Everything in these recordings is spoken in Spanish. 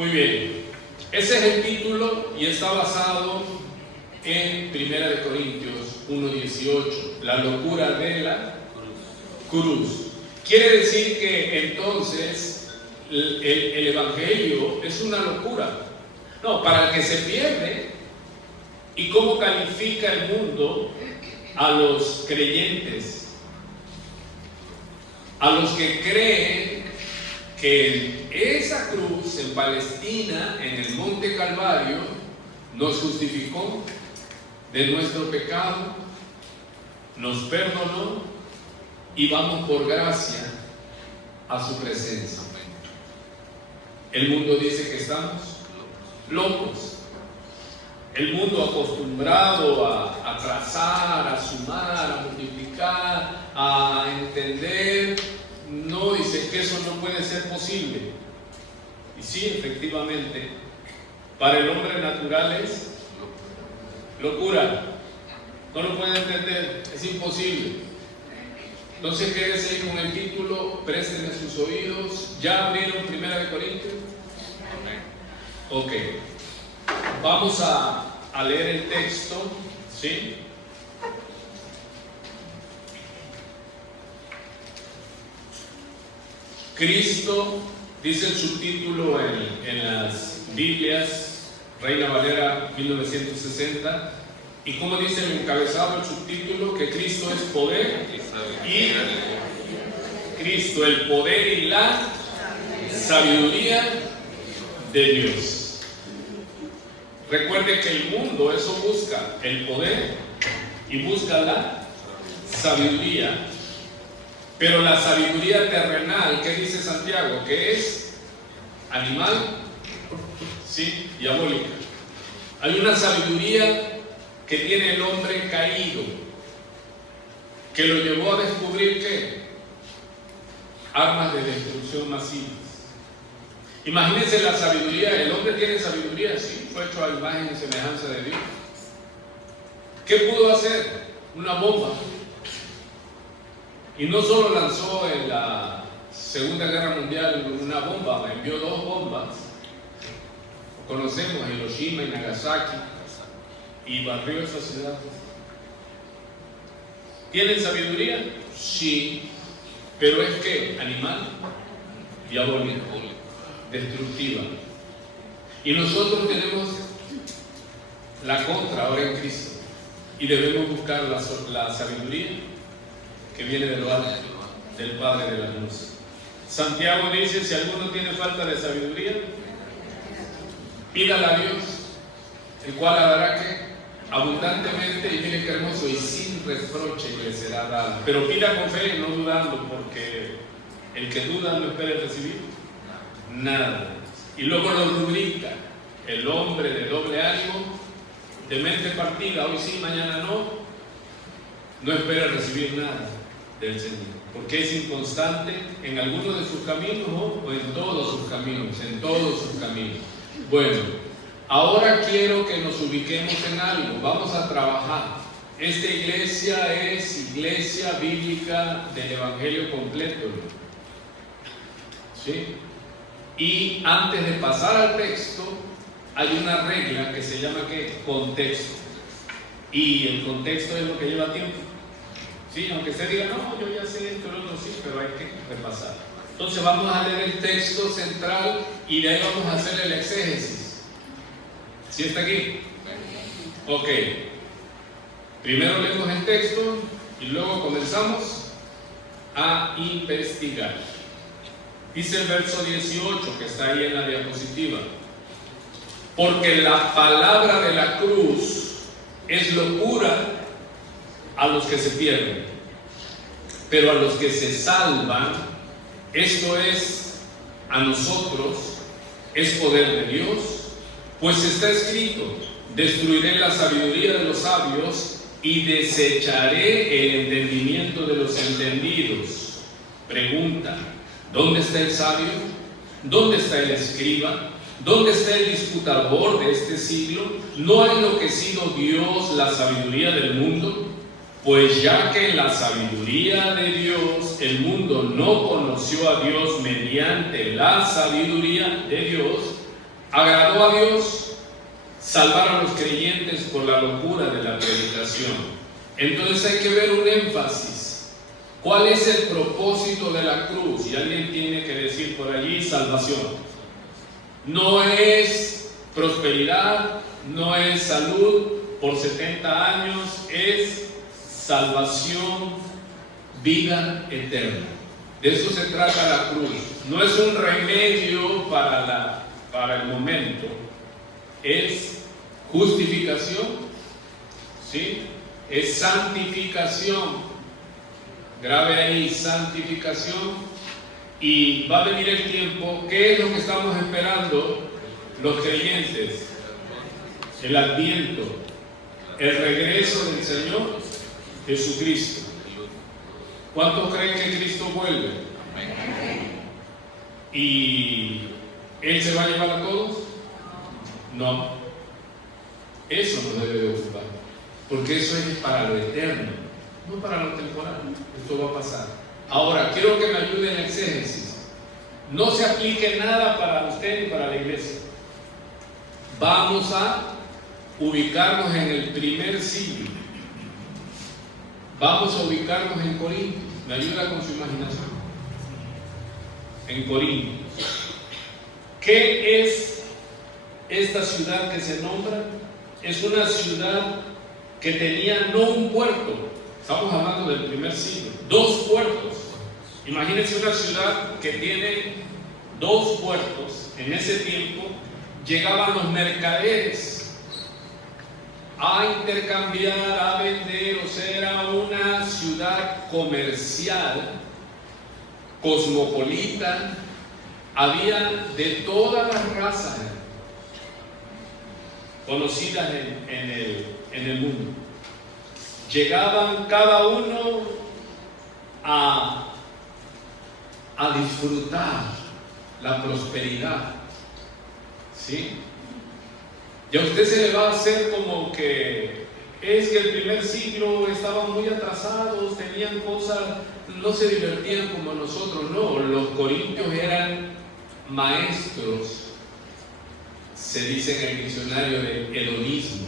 Muy bien. Ese es el título y está basado en 1 Corintios 1:18, la locura de la cruz. Quiere decir que entonces el Evangelio es una locura. No, para el que se pierde. ¿Y cómo califica el mundo a los creyentes? A los que creen que esa cruz en Palestina, en el Monte Calvario, nos justificó de nuestro pecado, nos perdonó y vamos por gracia a su presencia. El mundo dice que estamos locos. El mundo acostumbrado a trazar, a sumar, a multiplicar, a entender, no dice que eso no puede ser posible. Y sí, efectivamente, para el hombre natural es locura. No lo puede entender, es imposible. Entonces quédese ahí con el título, préstenme sus oídos. ¿Ya abrieron 1 Corintios? Ok. Vamos a leer el texto, ¿sí? Cristo, dice el subtítulo en las Biblias, Reina Valera 1960, y como dice el encabezado, el subtítulo, que Cristo es poder y Cristo, el poder y la sabiduría de Dios. Recuerde que el mundo eso busca, el poder, y busca la sabiduría. Pero la sabiduría terrenal, ¿qué dice Santiago? Que es animal, sí, diabólica. Hay una sabiduría que tiene el hombre caído, que lo llevó a descubrir ¿qué? Armas de destrucción masivas. Imagínense la sabiduría. El hombre tiene sabiduría, sí, fue hecho a imagen y semejanza de Dios. ¿Qué pudo hacer? Una bomba. Y no solo lanzó en la Segunda Guerra Mundial una bomba, envió 2 bombas. Conocemos Hiroshima y Nagasaki, y barrió esa ciudad. ¿Tienen sabiduría? Sí, pero es que animal, diabólico, destructiva. Y nosotros tenemos la contra ahora en Cristo, y debemos buscar la sabiduría que viene de lo alto, del Padre de la luz. Santiago dice: si alguno tiene falta de sabiduría, pídala a Dios, el cual la dará que abundantemente, y mire qué hermoso, y sin reproche le será dada. Pero pida con fe, no dudando, porque el que duda no espera recibir nada. Y luego lo rubrica: el hombre de doble ánimo, de mente partida, hoy sí, mañana no espera recibir nada del Señor, porque es inconstante en algunos de sus caminos o en todos sus caminos, Bueno, ahora quiero que nos ubiquemos en algo. Vamos a trabajar. Esta iglesia es iglesia bíblica del Evangelio completo, ¿sí? Y antes de pasar al texto, hay una regla que se llama ¿qué? Contexto. Y el contexto es lo que lleva tiempo. Sí, aunque se diga, no, yo ya sé esto, lo otro sí, pero hay que repasar. Entonces vamos a leer el texto central y de ahí vamos a hacer el exégesis. ¿Sí está aquí? Ok. Primero leemos el texto y luego comenzamos a investigar. Dice el verso 18, que está ahí en la diapositiva: porque la palabra de la cruz es locura a los que se pierden, pero a los que se salvan, esto es, a nosotros, es poder de Dios, pues está escrito: destruiré la sabiduría de los sabios y desecharé el entendimiento de los entendidos. Pregunta: ¿dónde está el sabio? ¿Dónde está el escriba? ¿Dónde está el disputador de este siglo? ¿No ha enloquecido Dios la sabiduría del mundo? Pues ya que en la sabiduría de Dios el mundo no conoció a Dios mediante la sabiduría de Dios, agradó a Dios salvar a los creyentes por la locura de la predicación. Entonces hay que ver un énfasis. ¿Cuál es el propósito de la cruz? Y alguien tiene que decir por allí: salvación. No es prosperidad, no es salud por 70 años, es salvación, vida eterna. De eso se trata la cruz. No es un remedio para el momento, es justificación, ¿sí? Es santificación. Grave ahí, santificación. Y va a venir el tiempo. ¿Qué es lo que estamos esperando los creyentes? El adviento, el regreso del Señor Jesucristo. ¿Cuántos creen que Cristo vuelve? ¿Y Él se va a llevar a todos? No. Eso nos debe de ocupar, porque eso es para lo eterno, no para lo temporal. Esto va a pasar. Ahora, quiero que me ayuden en exégesis. No se aplique nada para usted ni para la iglesia. Vamos a ubicarnos en el primer siglo. Vamos a ubicarnos en Corintios. ¿Me ayuda con su imaginación? En Corintios. ¿Qué es esta ciudad que se nombra? Es una ciudad que tenía no un puerto. Estamos hablando del primer siglo. 2 puertos. Imagínense una ciudad que tiene 2 puertos. En ese tiempo llegaban los mercaderes a intercambiar, a vender. O sea, era una ciudad comercial, cosmopolita. Había de todas las razas conocidas en el mundo. Llegaban cada uno a disfrutar la prosperidad, ¿sí? Y a usted se le va a hacer como que es que el primer siglo estaban muy atrasados, tenían cosas, no se divertían como nosotros. No, los corintios eran maestros, se dice en el diccionario, de hedonismo.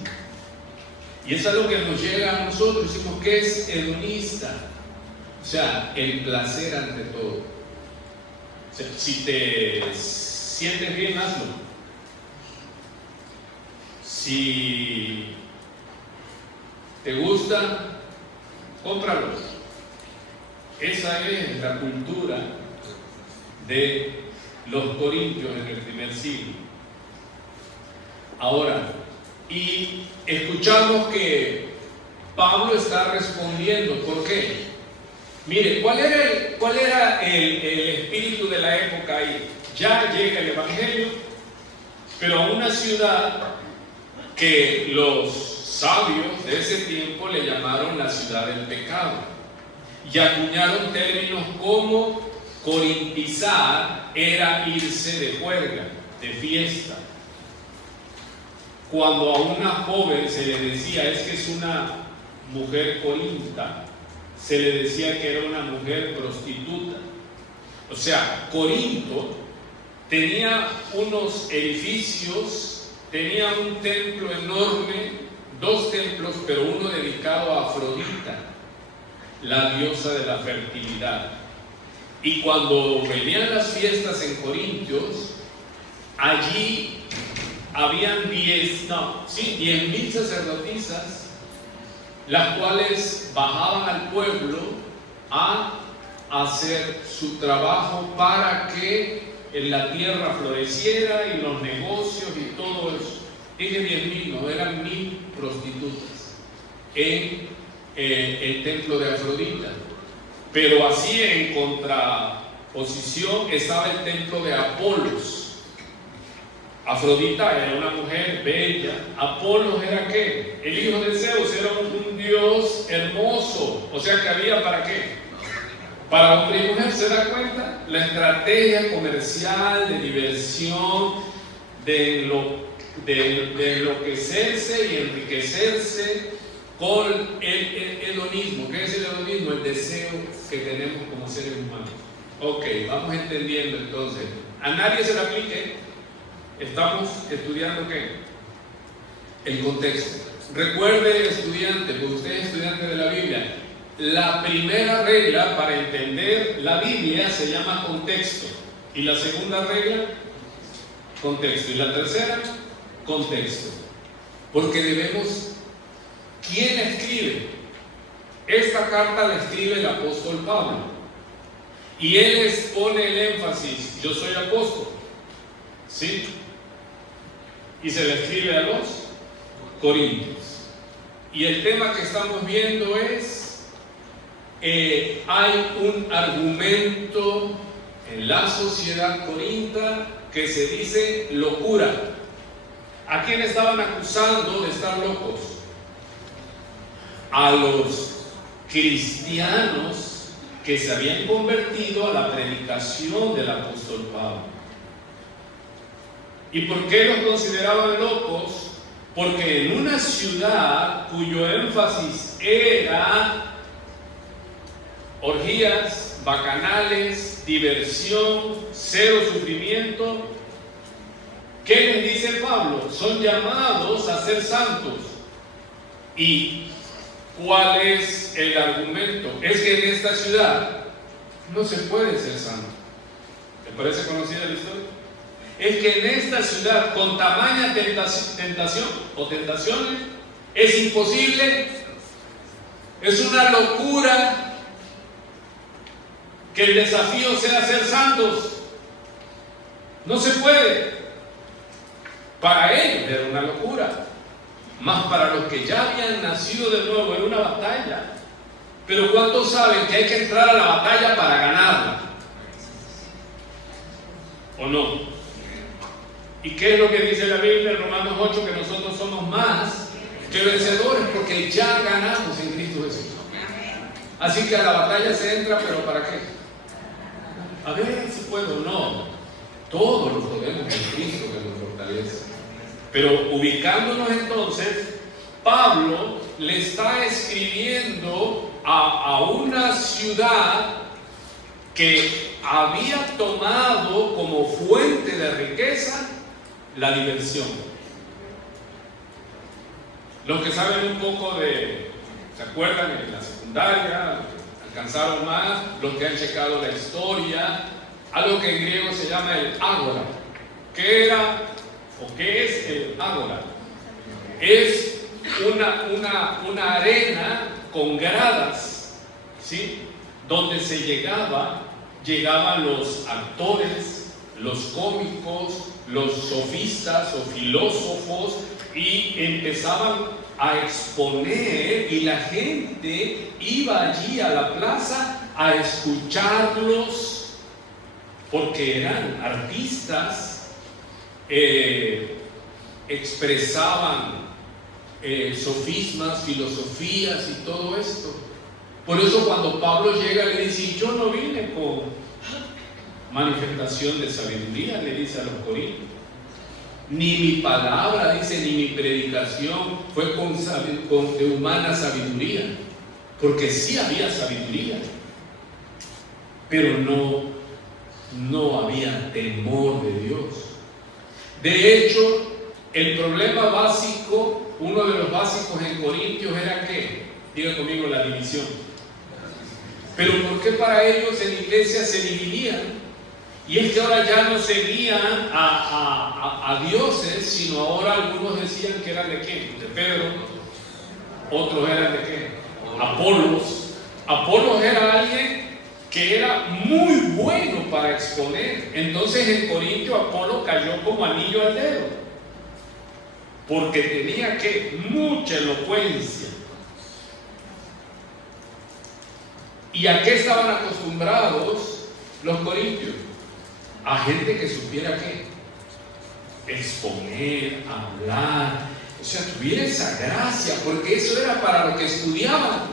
Y eso es lo que nos llega a nosotros. Decimos, ¿qué es hedonista? O sea, el placer ante todo. O sea, si te sientes bien, hazlo. Si te gusta, cómpralo. Esa es la cultura de los corintios en el primer siglo. Ahora, y escuchamos que Pablo está respondiendo. ¿Por qué? Mire, ¿cuál era el espíritu de la época ahí? Ya llega el Evangelio, pero a una ciudad que los sabios de ese tiempo le llamaron la ciudad del pecado, y acuñaron términos como corintizar era irse de juerga, de fiesta. Cuando a una joven se le decía es que es una mujer corinta, se le decía que era una mujer prostituta. O sea, Corinto tenía unos edificios, tenía un templo enorme, 2 templos, pero uno dedicado a Afrodita, la diosa de la fertilidad. Y cuando venían las fiestas en Corintios, allí habían 10,000 sacerdotisas, las cuales bajaban al pueblo a hacer su trabajo para que en la tierra floreciera y los negocios y todo eso. Dije 10,000, no, eran 1,000 prostitutas en el templo de Afrodita. Pero así en contraposición estaba el templo de Apolos. Afrodita era una mujer bella. Apolos era ¿qué? El hijo de Zeus, era un dios hermoso. O sea que había ¿para qué? Para hombre y mujer. ¿Se da cuenta? La estrategia comercial de diversión, de enloquecerse y enriquecerse con el hedonismo. ¿Qué es el hedonismo? El deseo que tenemos como seres humanos. Ok, vamos entendiendo entonces. A nadie se le aplique estamos estudiando ¿qué? El contexto. Recuerde, estudiante, porque usted es estudiante de la Biblia, la primera regla para entender la Biblia se llama contexto. Y la segunda regla, contexto. Y la tercera, contexto. Porque debemos, ¿quién escribe? Esta carta la escribe el apóstol Pablo. Y él les pone el énfasis, yo soy apóstol. ¿Sí? Y se le escribe a los Corintios. Y el tema que estamos viendo es, hay un argumento en la sociedad corintia que se dice locura. ¿A quién estaban acusando de estar locos? A los cristianos que se habían convertido a la predicación del apóstol Pablo. ¿Y por qué los consideraban locos? Porque en una ciudad cuyo énfasis era orgías, bacanales, diversión, cero sufrimiento, ¿qué les dice Pablo? Son llamados a ser santos. ¿Y cuál es el argumento? Es que en esta ciudad no se puede ser santo. ¿Te parece conocida la historia? Es que en esta ciudad, con tamaña tentación o tentaciones, es imposible, es una locura que el desafío sea ser santos. No se puede. Para ellos era una locura, más para los que ya habían nacido de nuevo en una batalla. Pero ¿cuántos saben que hay que entrar a la batalla para ganarla? ¿O no? ¿Y qué es lo que dice la Biblia en Romanos 8? Que nosotros somos más que vencedores porque ya ganamos en Cristo Jesús. Así que a la batalla se entra, ¿pero para qué? A ver si puedo. No, todo lo podemos en Cristo que nos fortalece. Pero ubicándonos entonces, Pablo le está escribiendo a una ciudad que había tomado como fuente de riqueza la diversión. Los que saben un poco ¿se acuerdan en la secundaria? Alcanzaron más, los que han checado la historia, algo que en griego se llama el ágora. ¿Qué era o qué es el ágora? Es una arena con gradas, ¿sí? Donde llegaban los actores, los cómicos, los sofistas o filósofos, y empezaban a exponer, y la gente iba allí a la plaza a escucharlos, porque eran artistas, expresaban sofismas, filosofías y todo esto. Por eso cuando Pablo llega le dice, yo no vine con manifestación de sabiduría, le dice a los corintios, ni mi palabra, dice, ni mi predicación fue de humana sabiduría, porque sí había sabiduría, pero no había temor de Dios. De hecho, el problema básico, uno de los básicos en Corintios era ¿qué? Diga conmigo, la división. Pero ¿por qué para ellos en la iglesia se dividían? Y es que ahora ya no seguían a dioses, sino ahora algunos decían que eran de quién, de Pedro, otros eran de qué, Apolos. Apolos era alguien que era muy bueno para exponer. Entonces en Corintio Apolo cayó como anillo al dedo, porque tenía mucha elocuencia. ¿Y a qué estaban acostumbrados los corintios? A gente que supiera exponer, hablar, o sea, tuviera esa gracia, porque eso era para lo que estudiaban.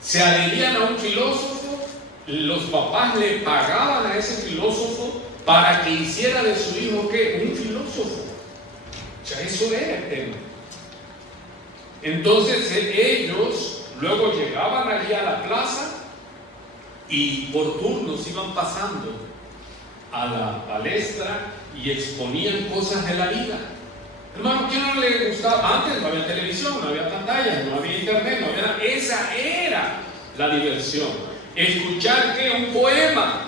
Se adherían a un filósofo, los papás le pagaban a ese filósofo para que hiciera de su hijo un filósofo. O sea, eso era el tema. Entonces ellos luego llegaban allí a la plaza y por turnos iban pasando a la palestra y exponían cosas de la vida. Hermano, ¿quién no le gustaba? Antes no había televisión, no había pantallas, no había internet, no había nada. Esa era la diversión. Escuchar que un poema.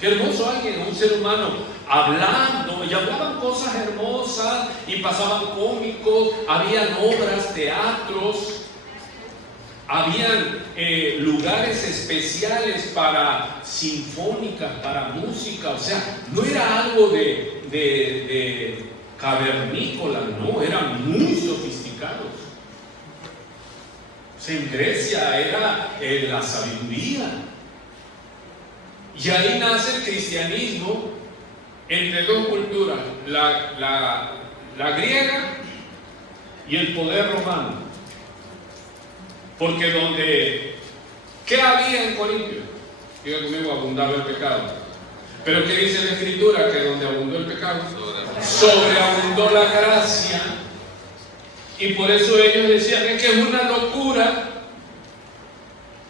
Qué hermoso alguien, un ser humano hablando, y hablaban cosas hermosas y pasaban cómicos, habían obras, teatros, habían lugares especiales para sinfónicas, para música. O sea, no era algo de cavernícolas, no, eran muy sofisticados. O sea, en Grecia era la sabiduría. Y ahí nace el cristianismo entre dos culturas, la griega y el poder romano. Porque ¿qué había en Corintio? Digo conmigo, abundaba el pecado. Pero ¿qué dice la Escritura? Que donde abundó el pecado, sobreabundó la gracia. Y por eso ellos decían, es que es una locura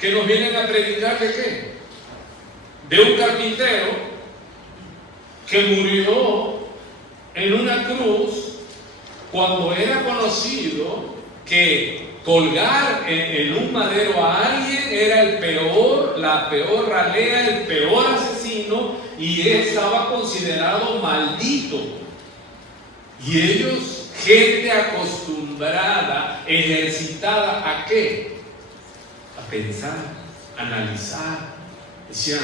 que nos vienen a predicar de qué. De un carpintero que murió en una cruz cuando era conocido que colgar en un madero a alguien era la peor ralea, el peor asesino, y él estaba considerado maldito. Y ellos, gente acostumbrada, ejercitada ¿a qué? A pensar, a analizar. Decían,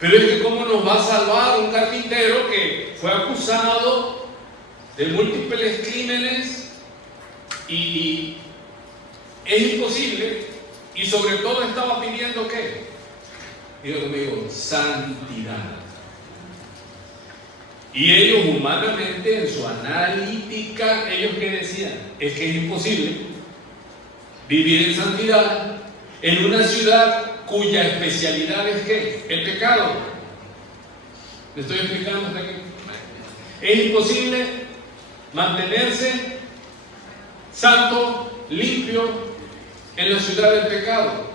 pero es que ¿cómo nos va a salvar un carpintero que fue acusado de múltiples crímenes y es imposible? Y sobre todo estaba pidiendo ¿qué? Digo conmigo, santidad. Y ellos humanamente, en su analítica, ellos ¿qué decían? Es que es imposible vivir en santidad en una ciudad cuya especialidad es ¿qué? El pecado. ¿Me estoy explicando hasta aquí? Es imposible mantenerse santo, limpio en la ciudad del pecado.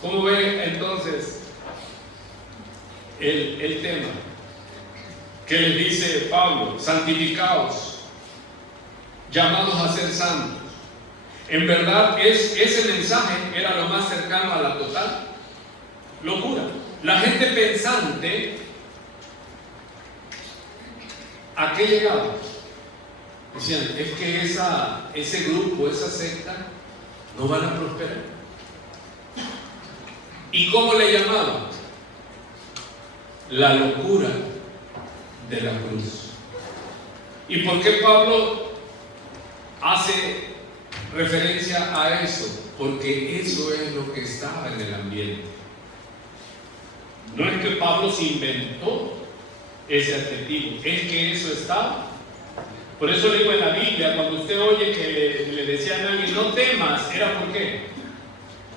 ¿Cómo ve entonces el tema? ¿Qué les dice Pablo? Santificaos, llamados a ser santos. En verdad, ese mensaje era lo más cercano a la total locura. La gente pensante, ¿a qué llegaba? Decían, es que ese grupo, esa secta, no van a prosperar. ¿Y cómo le llamaban? La locura de la cruz. ¿Y por qué Pablo hace referencia a eso? Porque eso es lo que estaba en el ambiente. No es que Pablo se inventó ese adjetivo, es que eso estaba. Por eso digo en la Biblia, cuando usted oye que le decían a alguien, no temas, ¿era por qué?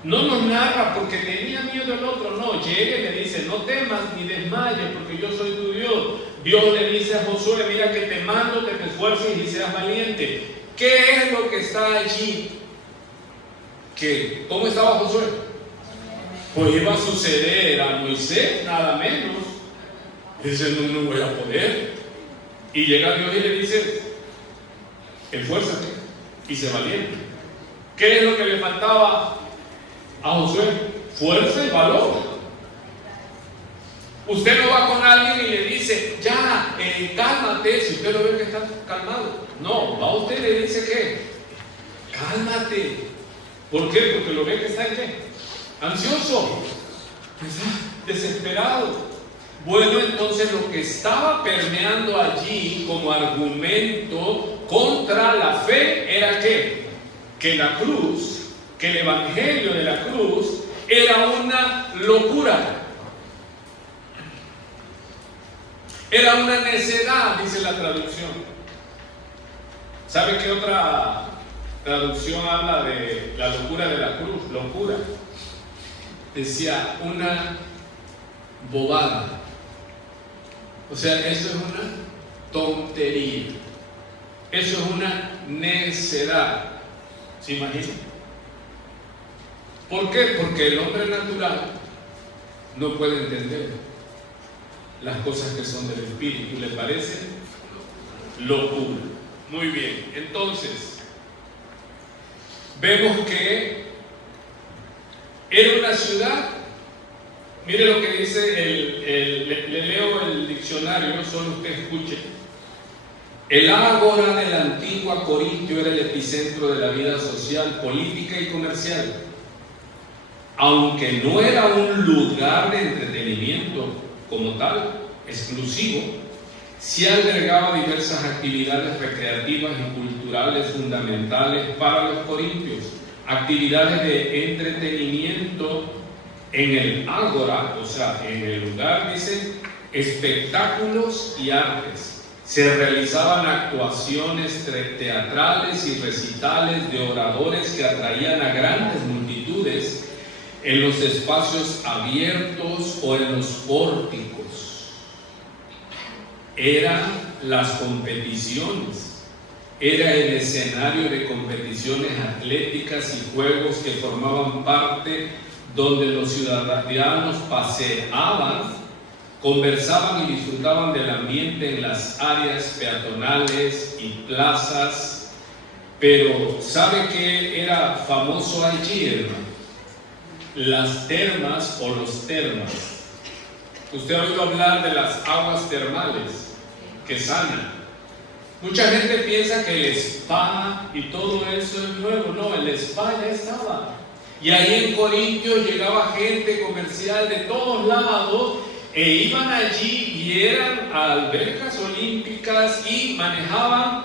No nos narra porque tenía miedo el otro, no, llega y le dice, no temas ni desmayes porque yo soy tu Dios. Dios le dice a Josué, mira que te mando que te esfuerces y seas valiente. ¿Qué es lo que está allí? ¿Cómo estaba Josué? Pues iba a suceder a Moisés, nada menos. Dice, no voy a poder. Y llega Dios y le dice, esfuérzate y sé valiente. ¿Qué es lo que le faltaba a Josué? Fuerza y valor. Usted no va con alguien y le dice, ya, cálmate, si usted lo ve que está calmado. No, va usted y le dice que, cálmate. ¿Por qué? Porque lo ve que está ¿qué? Ansioso, desesperado. Bueno, entonces lo que estaba permeando allí como argumento contra la fe era ¿qué? Que la cruz, que el evangelio de la cruz era una locura. Era una necedad, dice la traducción. ¿Sabe qué otra traducción habla de la locura de la cruz? Locura. Decía una bobada. O sea, eso es una tontería. Eso es una necedad. ¿Se imagina? ¿Por qué? Porque el hombre natural no puede entender las cosas que son del Espíritu le parecen locura. Muy bien, entonces vemos que era una ciudad. Mire lo que dice, le leo el diccionario, solo usted escuche. El ágora de la antigua Corintio era el epicentro de la vida social, política y comercial. Aunque no era un lugar de entretenimiento como tal, exclusivo, sí albergaba diversas actividades recreativas y culturales fundamentales para los corintios. Actividades de entretenimiento en el ágora, o sea, en el lugar, dice, espectáculos y artes. Se realizaban actuaciones teatrales y recitales de oradores que atraían a grandes multitudes en los espacios abiertos o en los pórticos. Eran las competiciones, era el escenario de competiciones atléticas y juegos que formaban parte donde los ciudadanos paseaban, conversaban y disfrutaban del ambiente en las áreas peatonales y plazas. Pero ¿sabe qué era famoso allí, hermano? Las termas o los termas. Usted ha oído hablar de las aguas termales que sanan. Mucha gente piensa que el spa y todo eso es nuevo. No, el spa ya estaba. Y ahí en Corintios llegaba gente comercial de todos lados e iban allí y eran albercas olímpicas y manejaban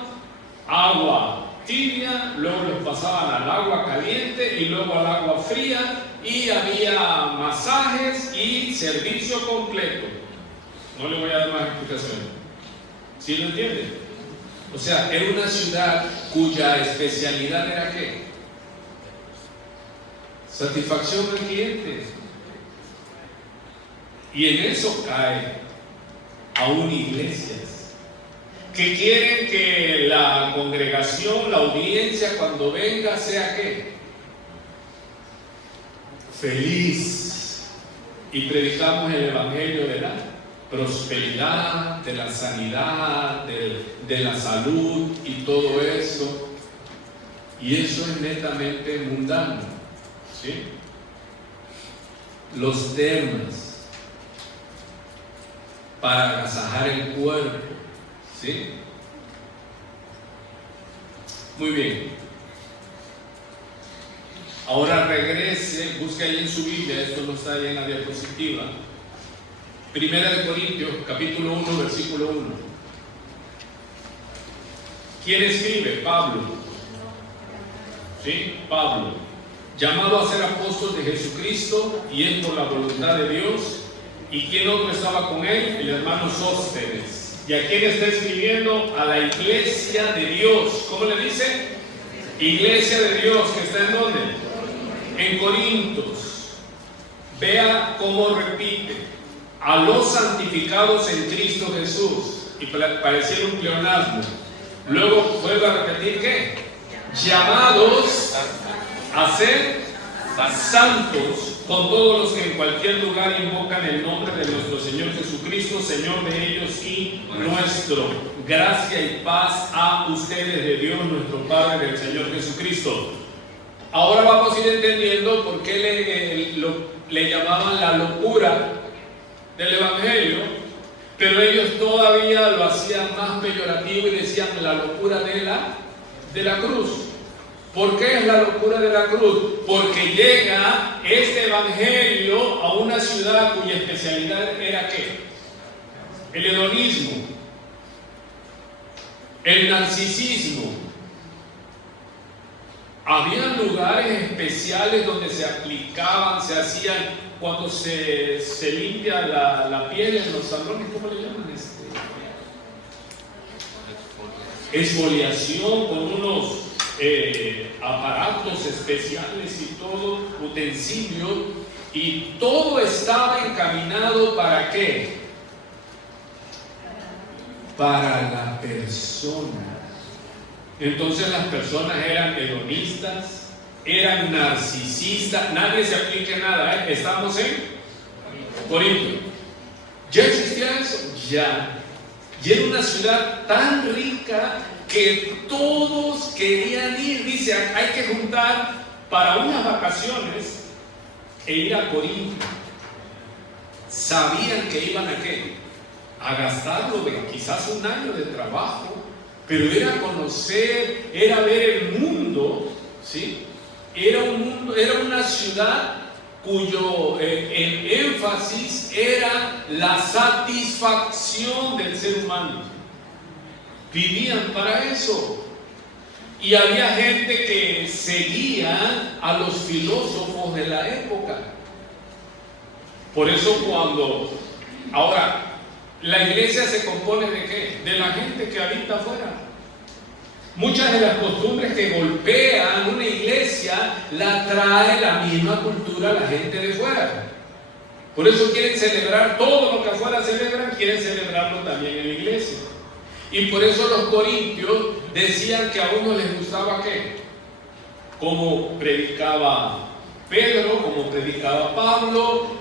agua tibia, luego les pasaban al agua caliente y luego al agua fría, y había masajes y servicio completo. No le voy a dar más explicaciones. ¿Sí lo entienden? O sea, era una ciudad cuya especialidad era ¿qué? Satisfacción del cliente. Y en eso cae aún iglesias que quieren que la congregación, la audiencia, cuando venga, sea ¿qué? Feliz. Y predicamos el evangelio de la prosperidad, de la sanidad, de la salud y todo eso. Y eso es netamente mundano, ¿sí? Los temas para agasajar el cuerpo, ¿sí? Muy bien. Ahora regrese, busque ahí en su Biblia, esto no está ahí en la diapositiva. Primera de Corintios, capítulo 1, versículo 1. ¿Quién escribe? Pablo. ¿Sí? Pablo. Llamado a ser apóstol de Jesucristo, y es por la voluntad de Dios. ¿Y quién otro estaba con él? El hermano Sóstenes. ¿Y a quién está escribiendo? A la iglesia de Dios. ¿Cómo le dice? Iglesia de Dios, que está en ¿dónde? En Corintios. Vea cómo repite: a los santificados en Cristo Jesús. Y pareciera un pleonasmo. Luego vuelve a repetir ¿qué? Llamados a ser santos, con todos los que en cualquier lugar invocan el nombre de nuestro Señor Jesucristo, Señor de ellos y nuestro. Gracia y paz a ustedes de Dios nuestro Padre, del Señor Jesucristo. Ahora vamos a ir entendiendo por qué le llamaban la locura del Evangelio, pero ellos todavía lo hacían más peyorativo y decían la locura de la cruz. ¿Por qué es la locura de la cruz? Porque llega este evangelio a una ciudad cuya especialidad era ¿qué? El hedonismo, el narcisismo. Había lugares especiales donde se aplicaban, se hacían, cuando se limpia la piel en los salones, ¿cómo le llaman? Exfoliación con unos aparatos especiales y todo, utensilios, y todo estaba encaminado ¿para qué? Para la persona. Entonces las personas eran hedonistas, eran narcisistas. Nadie se aplique nada, ¿eh? Estamos en Corinto. ¿Ya existía eso? Ya. Y era una ciudad tan rica que todos querían ir. Dice, hay que juntar para unas vacaciones e ir a Corinto. Sabían que iban a ¿qué? A gastarlo de quizás un año de trabajo, pero era conocer, era ver el mundo, ¿sí? Era una ciudad cuyo el énfasis era la satisfacción del ser humano. Vivían para eso. Y había gente que seguía a los filósofos de la época. Por eso ahora, la iglesia se compone ¿de qué? De la gente que habita afuera. Muchas de las costumbres que golpean una iglesia la trae la misma cultura la gente de fuera. Por eso quieren celebrar todo lo que afuera celebran, quieren celebrarlo también en la iglesia. Y por eso los corintios decían que a uno les gustaba ¿qué? Como predicaba Pedro, como predicaba Pablo,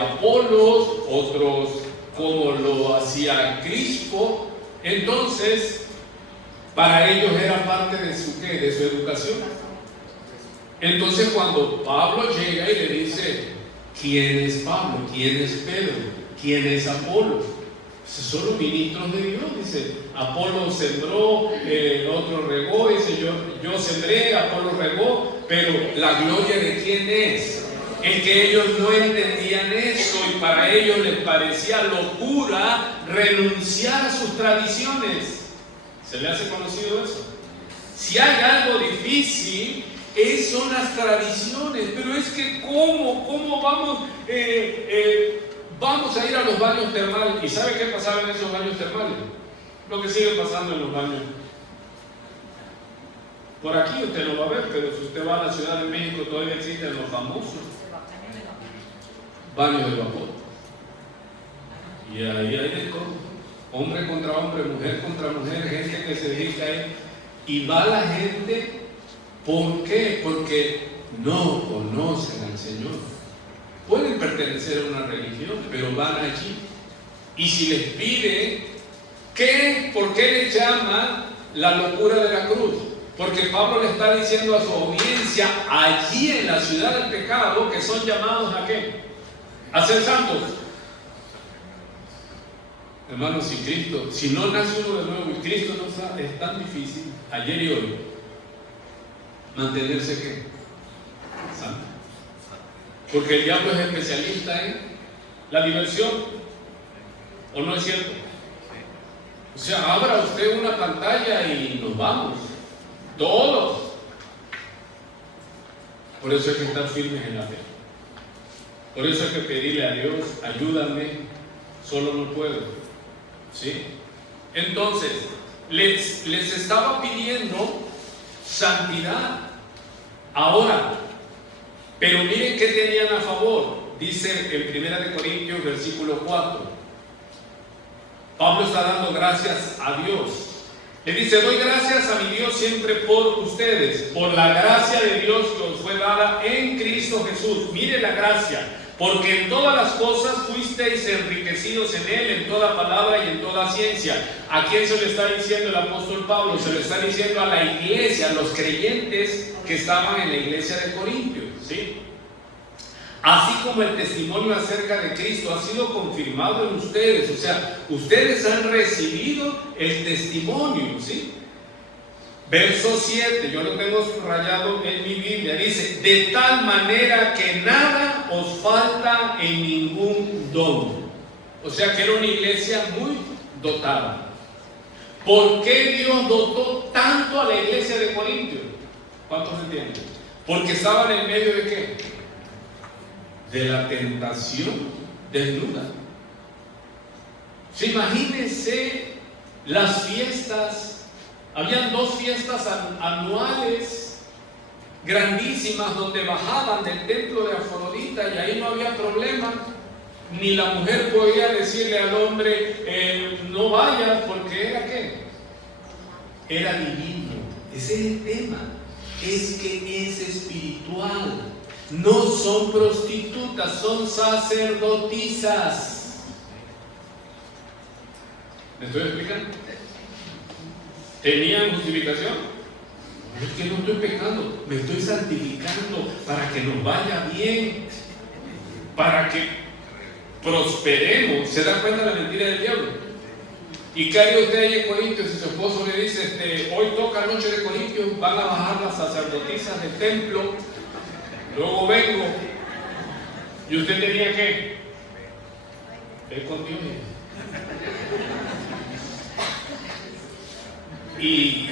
Apolos, otros como lo hacía Crispo. Entonces, para ellos era parte de su ¿qué? De su educación. Entonces, cuando Pablo llega y le dice, ¿quién es Pablo? ¿Quién es Pedro? ¿Quién es Apolos? Son los ministros de Dios. Dice, Apolo sembró, el otro regó. Dice, yo sembré, Apolo regó, pero la gloria ¿de quién es? Es que ellos no entendían eso y para ellos les parecía locura renunciar a sus tradiciones. ¿Se le hace conocido eso? Si hay algo difícil, son las tradiciones. Pero es que ¿cómo vamos? Vamos a ir a los baños termales. ¿Y sabe qué pasaba en esos baños termales? Lo que sigue pasando en los baños. Por aquí usted lo va a ver, pero si usted va a la Ciudad de México todavía existen los famosos baños de vapor. Y ahí hay de todo. Hombre contra hombre, mujer contra mujer, gente que se dedica a él. Y va la gente, ¿por qué? Porque no conocen al Señor. Pueden pertenecer a una religión, pero van allí. Y si les pide, ¿por qué les llama la locura de la cruz? Porque Pablo le está diciendo a su audiencia, allí en la ciudad del pecado, que son llamados ¿a qué? A ser santos. Hermanos, si no nace uno de nuevo y Cristo no está, es tan difícil, ayer y hoy, mantenerse ¿qué? Santo. Porque el diablo es especialista en la diversión, ¿o no es cierto? O sea, abra usted una pantalla y nos vamos, todos. Por eso hay que estar firmes en la fe. Por eso hay que pedirle a Dios, ayúdame, solo no puedo. ¿Sí? Entonces, les estaba pidiendo santidad. Ahora, pero miren qué tenían a favor. Dice en 1 Corintios, versículo 4. Pablo está dando gracias a Dios. Le dice, doy gracias a mi Dios siempre por ustedes, por la gracia de Dios que os fue dada en Cristo Jesús. Mire la gracia. Porque en todas las cosas fuisteis enriquecidos en Él, en toda palabra y en toda ciencia. ¿A quién se le está diciendo el apóstol Pablo? Se le está diciendo a la iglesia, a los creyentes que estaban en la iglesia de Corintios, ¿sí? Así como el testimonio acerca de Cristo ha sido confirmado en ustedes. O sea, ustedes han recibido el testimonio, ¿sí? Verso 7, yo lo tengo subrayado en mi Biblia, dice, de tal manera que nada os falta en ningún don. O sea que era una iglesia muy dotada. ¿Por qué Dios dotó tanto a la iglesia de Corintios? ¿Cuántos entienden? Porque estaban en medio de ¿qué? De la tentación desnuda. ¿Se imagínense las fiestas? Habían 2 fiestas anuales grandísimas donde bajaban del templo de Afrodita y ahí no había problema. Ni la mujer podía decirle al hombre, no vayas, porque era ¿qué? Era divino. Ese es el tema. Es que es espiritual. No son prostitutas, son sacerdotisas. ¿Me estoy explicando? ¿Tenían justificación? Es que no estoy pecando, me estoy santificando para que nos vaya bien, para que prosperemos. ¿Se da cuenta de la mentira del diablo? ¿Y qué haría usted ahí en Corintios si su esposo le dice, hoy toca noche de Corintios, van a bajar las sacerdotisas del templo, luego vengo, y usted tenía que ver con Dios? Y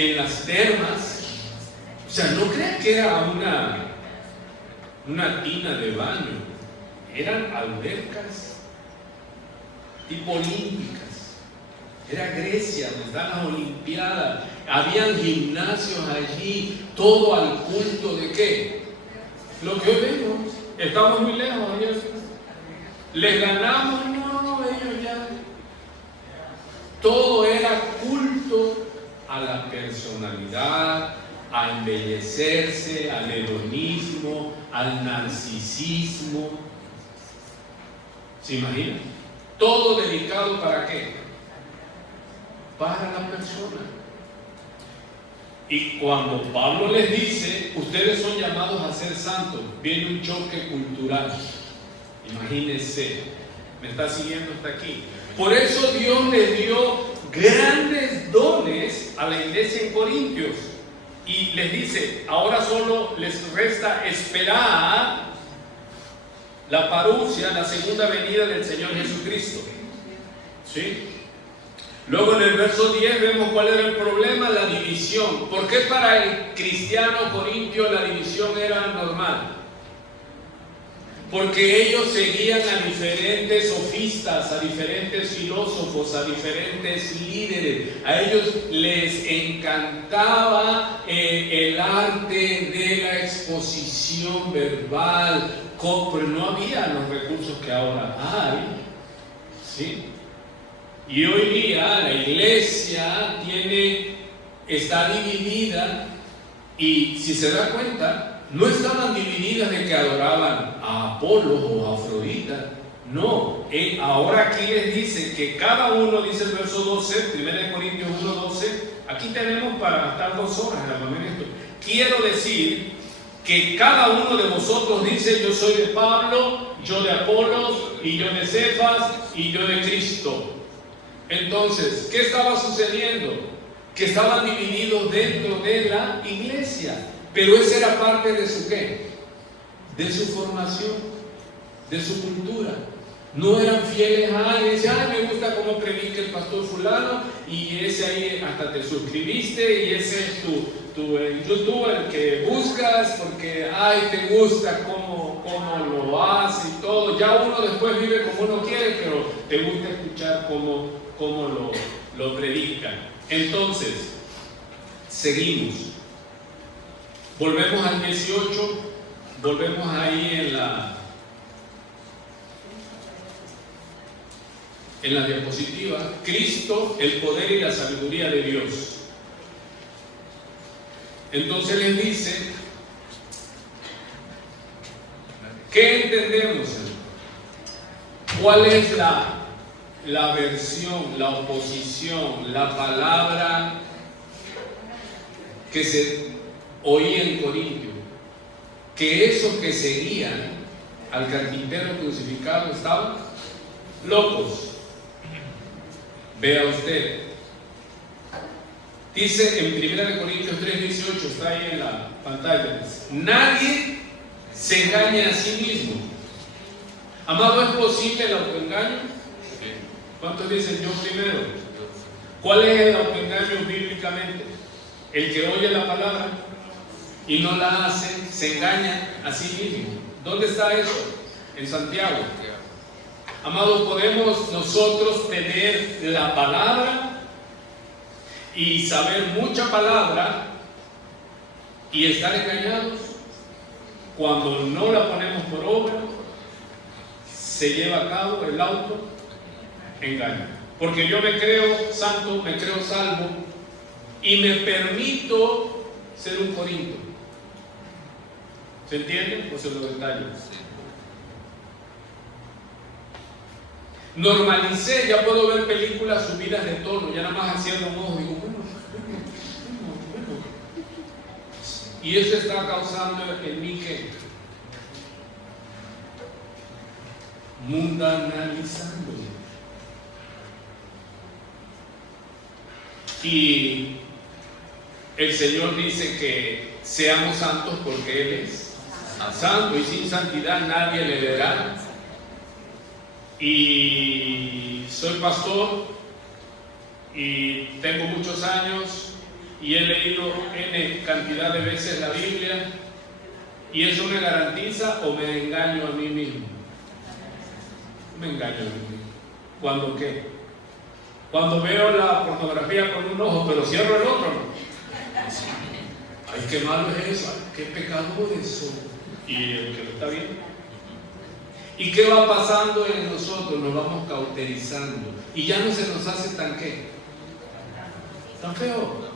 en las termas, o sea, no crean que era una tina de baño, eran albercas tipo olímpicas. Era Grecia, donde están las Olimpiadas, habían gimnasios allí, todo al culto de ¿qué? Lo que hoy vemos. Estamos muy lejos, les ganamos, no, ellos ya. Todo era culto a la personalidad, a embellecerse, al hedonismo, al narcisismo. ¿Se imaginan? Todo dedicado ¿para qué? Para la persona. Y cuando Pablo les dice, ustedes son llamados a ser santos, viene un choque cultural. Imagínense, ¿me está siguiendo hasta aquí? Por eso Dios les dio grandes dones a la iglesia en Corintios y les dice, ahora solo les resta esperar la parucia, la segunda venida del Señor Jesucristo. ¿Sí? Luego en el verso 10 vemos cuál era el problema, la división. ¿Por qué para el cristiano corintio la división era normal? Porque ellos seguían a diferentes sofistas, a diferentes filósofos, a diferentes líderes. A ellos les encantaba el arte de la exposición verbal, pero no había los recursos que ahora hay. ¿Sí? Y hoy día la iglesia está dividida, y si se da cuenta, no estaban divididas de que adoraban a Apolo o a Afrodita. No, ahora aquí les dice que cada uno, dice el verso 12, 1 Corintios 1:12, aquí tenemos para gastar 2 horas, hermano, en esto. Quiero decir que cada uno de vosotros dice, yo soy de Pablo, yo de Apolos, y yo de Cefas, y yo de Cristo. Entonces, ¿qué estaba sucediendo? Que estaban divididos dentro de la iglesia. Pero esa era parte de su ¿qué? De su formación, de su cultura. No eran fieles a alguien. Decían, me gusta cómo predica el pastor fulano, y ese ahí hasta te suscribiste, y ese es tu YouTube, el que buscas, porque te gusta cómo lo hace y todo. Ya uno después vive como uno quiere, pero te gusta escuchar cómo lo predican. Entonces, seguimos. Volvemos al 18, volvemos ahí en la diapositiva. Cristo, el poder y la sabiduría de Dios. Entonces les dice, ¿qué entendemos? ¿Cuál es la versión, la oposición, la palabra que se oía en Corintio? Que esos que seguían al carpintero crucificado estaban locos. Vea usted, dice en 1 Corintios 3:18, está ahí en la pantalla, nadie se engaña a sí mismo. Amado, ¿es posible el autoengaño? ¿Cuántos dicen yo primero? ¿Cuál es el autoengaño bíblicamente? El que oye la palabra y no la hace, se engaña a sí mismo. ¿Dónde está eso? En Santiago. Amados, ¿podemos nosotros tener la palabra y saber mucha palabra y estar engañados? Cuando no la ponemos por obra, se lleva a cabo el autoengaño. Porque yo me creo santo, me creo salvo, y me permito ser un Corinto. ¿Se entiende? O se lo detallo. Normalicé, ya puedo ver películas subidas de tono, ya nada más haciendo un ojo, digo, bueno. Y eso está causando en mí que mundanalizando. Y el Señor dice que seamos santos porque Él es santo y sin santidad nadie le verá. Y soy pastor y tengo muchos años y he leído N cantidad de veces la Biblia, y eso me garantiza o me engaño a mí mismo. Me engaño a mí mismo. ¿Cuándo qué? Cuando veo la pornografía con un ojo pero cierro el otro, ¿no? Ay, qué malo es eso, ay, qué pecado es eso. Y el que lo está viendo. ¿Y qué va pasando en nosotros? Nos vamos cauterizando y ya no se nos hace tan ¿qué? Tan feo.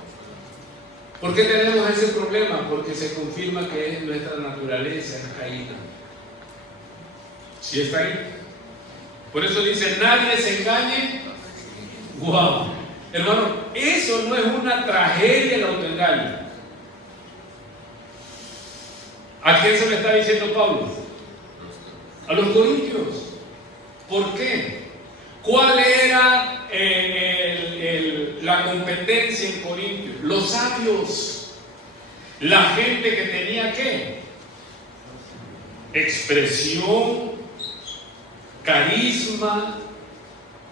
¿Por qué tenemos ese problema? Porque se confirma que es nuestra naturaleza, es caída. ¿Sí está ahí? Por eso dice, nadie se engañe. ¡Wow! Hermano, eso no es una tragedia el autoengaño. ¿A quién se le está diciendo Pablo? A los corintios. ¿Por qué? ¿Cuál era la competencia en Corintios? Los sabios. La gente que tenía ¿qué? Expresión, carisma.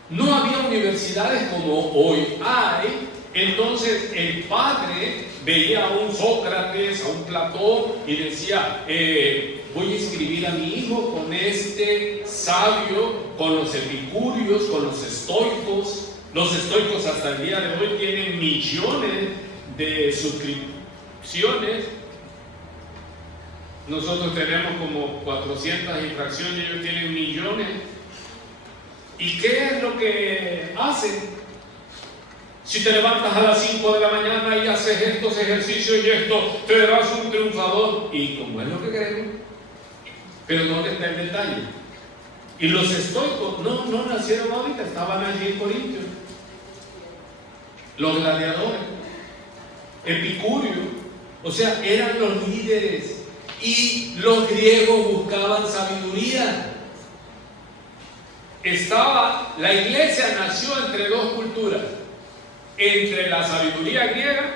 No había universidades como hoy hay. Entonces el padre veía a un Sócrates, a un Platón y decía, voy a inscribir a mi hijo con este sabio, con los epicúreos, con los estoicos. Los estoicos hasta el día de hoy tienen millones de suscripciones. Nosotros tenemos como 400 y fracción, y ellos tienen millones. ¿Y qué es lo que hacen? Si te levantas a las 5 de la mañana y haces estos ejercicios y esto, te verás un triunfador. Y como es lo que queremos. Pero ¿dónde está el detalle? Y los estoicos no nacieron ahorita, estaban allí en Corintios. Los gladiadores, Epicurio, o sea, eran los líderes. Y los griegos buscaban sabiduría. La iglesia nació entre dos culturas, entre la sabiduría griega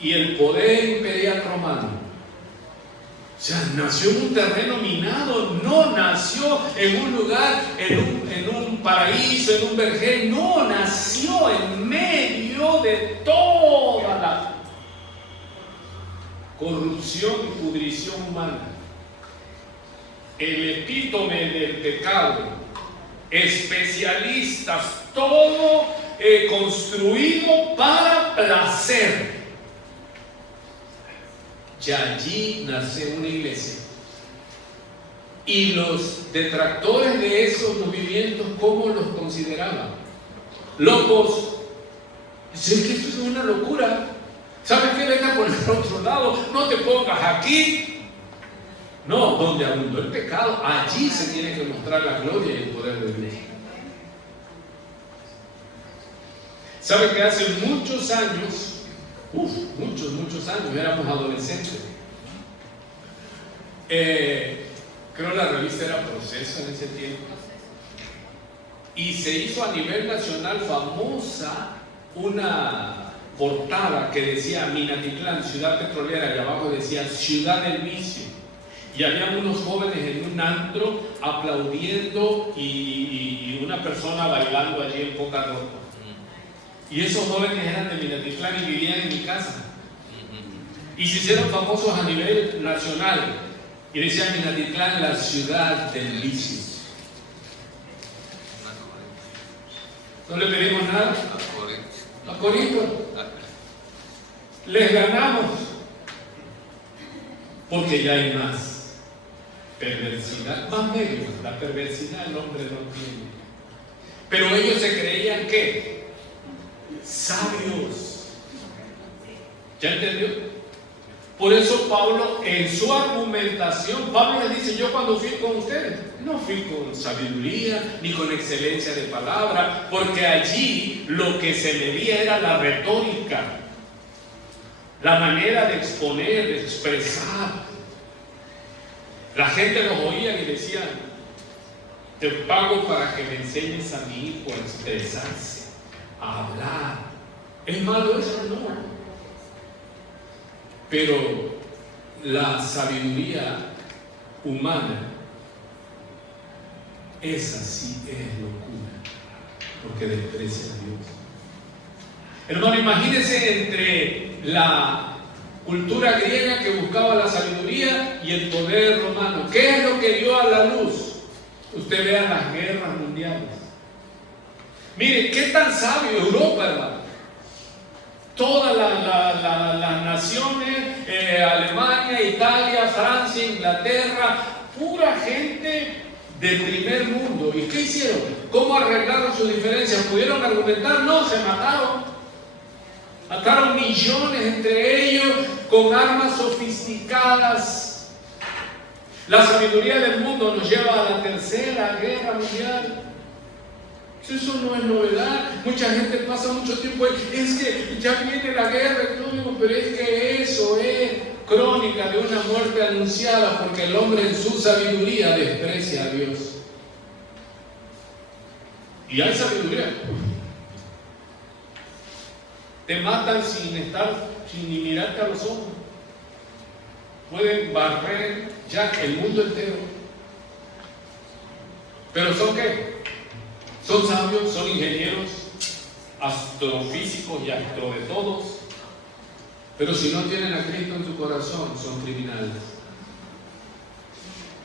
y el poder imperial romano. O sea, nació en un terreno minado, no nació en un lugar, en un paraíso, en un vergel, no, nació en medio de toda la corrupción y pudrición humana. El epítome del pecado. Especialistas, todo construido para placer. Y allí nace una iglesia. Y los detractores de esos movimientos, ¿cómo los consideraban? Locos. Es que esto es una locura. ¿Sabes qué? Venga por el otro lado, no te pongas aquí. No, donde abundó el pecado, allí se tiene que mostrar la gloria y el poder de Dios. ¿Sabe que hace muchos años, muchos años, éramos adolescentes? Creo la revista era Proceso en ese tiempo. Y se hizo a nivel nacional famosa una portada que decía Minatitlán, ciudad petrolera, y abajo decía Ciudad del Vicio. Y había unos jóvenes en un antro aplaudiendo y una persona bailando allí en poca ropa. Y esos jóvenes eran de Minatitlán y vivían en mi casa. Y se hicieron famosos a nivel nacional. Y decían Minatitlán, la ciudad del vicio. No le pedimos nada a Corinto. Les ganamos. Porque ya hay más. Perversidad, más medio, la perversidad el hombre no tiene. Pero ellos se creían que sabios. ¿Ya entendió? Por eso Pablo, en su argumentación, Pablo les dice: yo cuando fui con ustedes, no fui con sabiduría ni con excelencia de palabra, porque allí lo que se medía era la retórica, la manera de exponer, de expresar. La gente los oía y decían: te pago para que me enseñes a mi hijo a expresarse, a hablar. ¿Es malo eso? No. Pero la sabiduría humana, esa sí es locura, porque desprecia a Dios. Hermano, imagínense entre la cultura griega que buscaba la sabiduría y el poder romano. ¿Qué es lo que dio a la luz? Usted vea las guerras mundiales. Mire, qué tan sabio Europa, hermano. Todas las naciones, Alemania, Italia, Francia, Inglaterra, pura gente del primer mundo. ¿Y qué hicieron? ¿Cómo arreglaron sus diferencias? ¿Pudieron argumentar? No, se mataron. Mataron millones entre ellos con armas sofisticadas. La sabiduría del mundo nos lleva a la Tercera Guerra Mundial. Eso no es novedad. Mucha gente pasa mucho tiempo, es que ya viene la guerra, pero es que eso es crónica de una muerte anunciada, porque el hombre en su sabiduría desprecia a Dios. Y hay sabiduría. Te matan sin ni mirarte a los ojos. Pueden barrer ya el mundo entero. ¿Pero son qué? Son sabios, son ingenieros, astrofísicos y astro de todos. Pero si no tienen a Cristo en tu corazón, son criminales.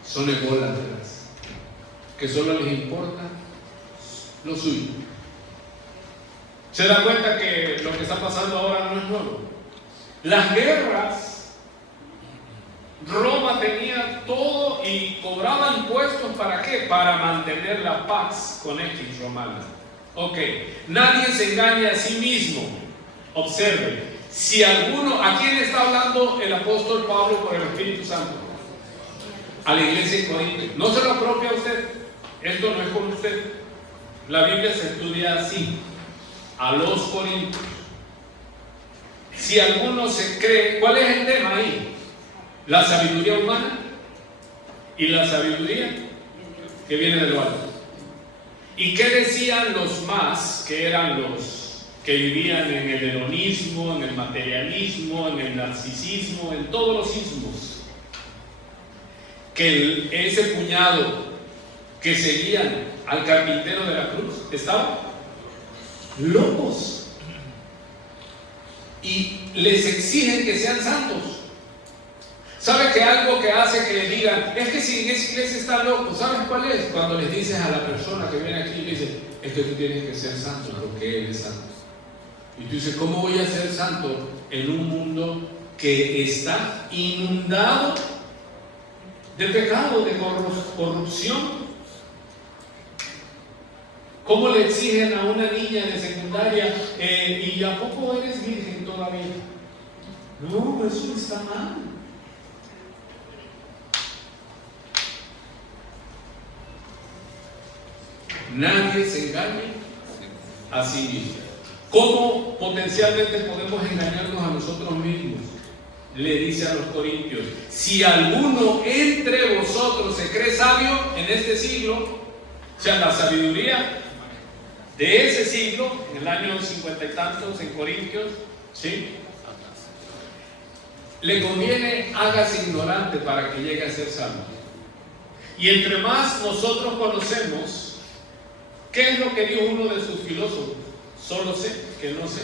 Son ególatras, que solo les importa lo suyo. Se da cuenta que lo que está pasando ahora no es nuevo. Las guerras, Roma tenía todo y cobraba impuestos. ¿Para qué? Para mantener la paz con X romana. Ok, nadie se engaña a sí mismo. Observe, si alguno, ¿a quién está hablando el apóstol Pablo por el Espíritu Santo? A la iglesia en Corinto. No se lo apropia a usted. Esto no es con usted. La Biblia se estudia así: a los Corintios. Si alguno se cree, ¿cuál es el tema ahí? La sabiduría humana y la sabiduría que viene de lo alto. ¿Y qué decían los más, que eran los que vivían en el hedonismo, en el materialismo, en el narcisismo, en todos los ismos? Que ese puñado que seguían al carpintero de la cruz estaban locos y les exigen que sean santos. ¿Sabe que algo que hace que digan, es que si en esa iglesia está loco? ¿Sabes cuál es? Cuando les dices a la persona que viene aquí y le dices, es que tú tienes que ser santo porque Él es santo. Y tú dices, ¿cómo voy a ser santo en un mundo que está inundado de pecado, de corrupción? ¿Cómo le exigen a una niña de secundaria, ¿y a poco eres virgen todavía? No, eso está mal. Nadie se engañe a sí mismo. ¿Cómo potencialmente podemos engañarnos a nosotros mismos? Le dice a los corintios: si alguno entre vosotros se cree sabio en este siglo, o sea, la sabiduría de ese siglo, en el año 50 y tantos en Corintios, ¿sí? Le conviene hágase ignorante para que llegue a ser sabio. Y entre más nosotros conocemos, ¿qué es lo que dijo uno de sus filósofos? Solo sé que no sé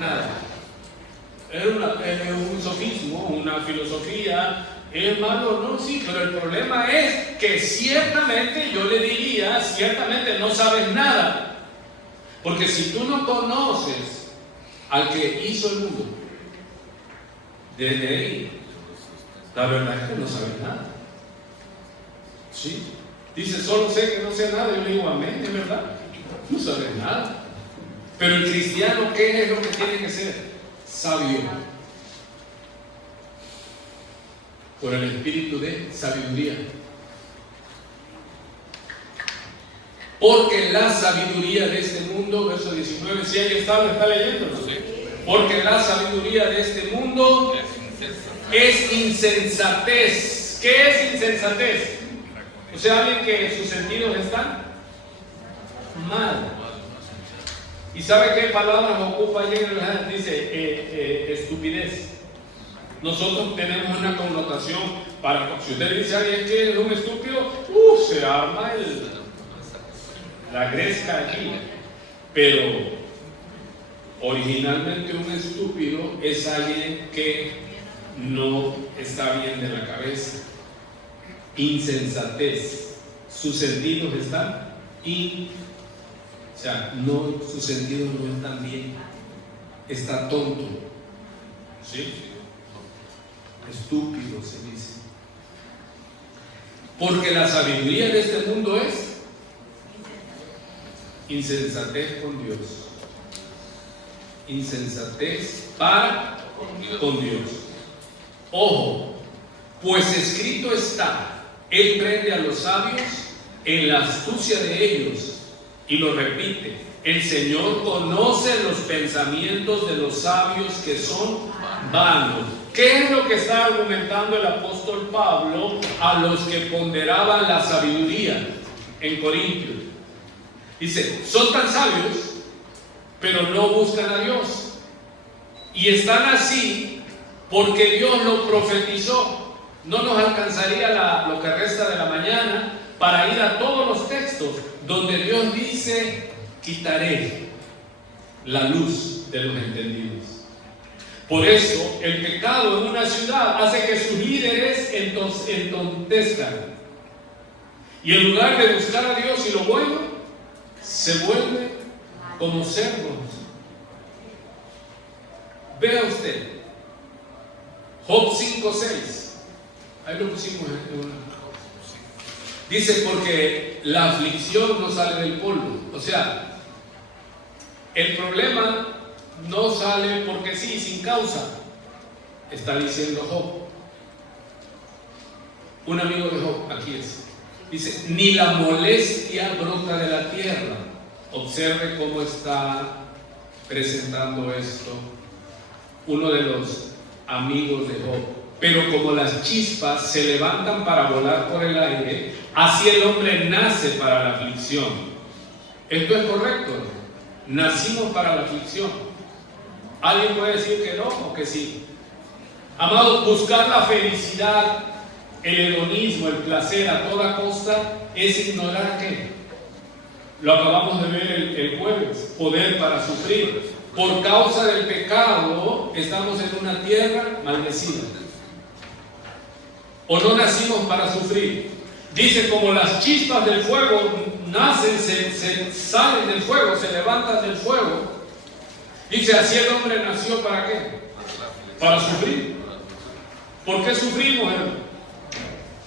nada. Es un sofismo, una filosofía. ¿Es malo? No, sí, pero el problema es que ciertamente, yo le diría, ciertamente no sabes nada. Porque si tú no conoces al que hizo el mundo, desde ahí, la verdad es que no sabes nada. ¿Sí? Dice, solo sé que no sé nada. Yo le digo, amén, es verdad. No sabes nada. Pero el cristiano, ¿qué es lo que tiene que ser? Sabio. por el espíritu de sabiduría. Porque la sabiduría de este mundo, verso 19, si alguien está leyendo, ¿no? Porque la sabiduría de este mundo es insensatez. ¿Qué es insensatez? O sea, alguien que sus sentidos están mal. ¿Y sabe qué palabras ocupa allí en el dice estupidez? Nosotros tenemos una connotación para, si usted dice a alguien que es un estúpido, se arma la gresca aquí. Pero originalmente un estúpido es alguien que no está bien de la cabeza. Insensatez, sus sentidos están sus sentidos no están bien, está tonto, ¿sí? Estúpido se dice. Porque la sabiduría de este mundo es insensatez con Dios. Insensatez para con Dios. Ojo, pues escrito está: Él prende a los sabios en la astucia de ellos. Y lo repite: el Señor conoce los pensamientos de los sabios que son vanos. ¿Qué es lo que está argumentando el apóstol Pablo a los que ponderaban la sabiduría en Corintios? Dice, son tan sabios, pero no buscan a Dios. Y están así porque Dios lo profetizó. No nos alcanzaría lo que resta de la mañana para ir a todos los textos donde Dios dice: quitaré la luz de los entendidos. Por eso el pecado en una ciudad hace que sus líderes entontezcan, y en lugar de buscar a Dios y lo bueno, se vuelve como cerdos. Vea usted Job 5:6, ahí lo pusimos en una. Dice: porque la aflicción no sale del polvo. O sea, el problema no sale porque sí, sin causa. Está diciendo Job. Un amigo de Job, aquí es. Dice: ni la molestia brota de la tierra. Observe cómo está presentando esto uno de los amigos de Job. Pero como las chispas se levantan para volar por el aire, así el hombre nace para la aflicción. ¿Esto es correcto? Nacimos para la aflicción. ¿Alguien puede decir que no o que sí? Amados, buscar la felicidad, el hedonismo, el placer a toda costa es ignorar ¿qué? Lo acabamos de ver el jueves. Poder para sufrir. Por causa del pecado estamos en una tierra maldecida. ¿O no nacimos para sufrir? Dice: como las chispas del fuego nacen, se salen del fuego, se levantan del fuego. Dice: así el hombre nació ¿para qué? Para sufrir. ¿Por qué sufrimos, hermano?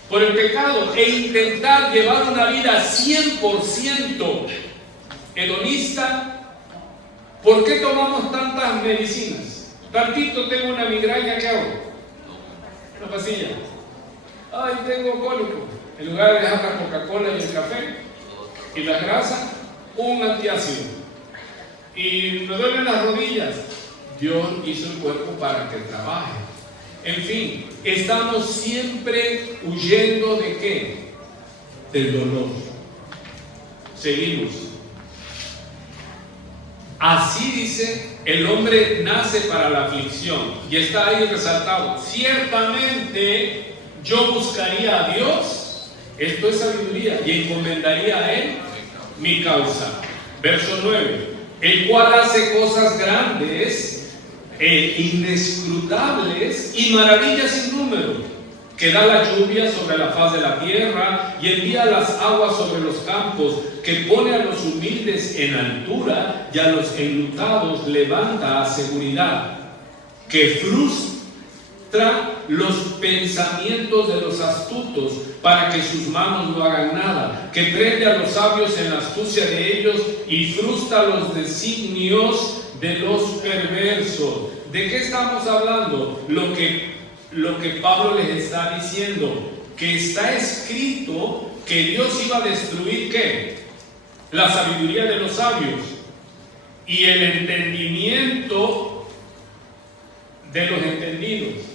Por el pecado, e intentar llevar una vida 100% hedonista. ¿Por qué tomamos tantas medicinas? Tantito tengo una migraña, ¿qué hago? Una pastilla. Ay, tengo cólico. En lugar de dejar la Coca-Cola y el café y la grasa, un antiácido. Y me duelen las rodillas. Dios hizo el cuerpo para que trabaje. En fin, estamos siempre huyendo ¿de qué? Del dolor. Seguimos. Así dice: el hombre nace para la aflicción. Y está ahí resaltado: ciertamente yo buscaría a Dios, esto es sabiduría, y encomendaría a Él mi causa. Verso 9: el cual hace cosas grandes e inescrutables y maravillas sin número, que da la lluvia sobre la faz de la tierra y envía las aguas sobre los campos, que pone a los humildes en altura y a los enlutados levanta a seguridad, que frustra los pensamientos de los astutos para que sus manos no hagan nada, que prende a los sabios en la astucia de ellos y frustra los designios de los perversos. ¿De qué estamos hablando? Lo que lo que Pablo les está diciendo, que está escrito que Dios iba a destruir ¿qué? La sabiduría de los sabios y el entendimiento de los entendidos.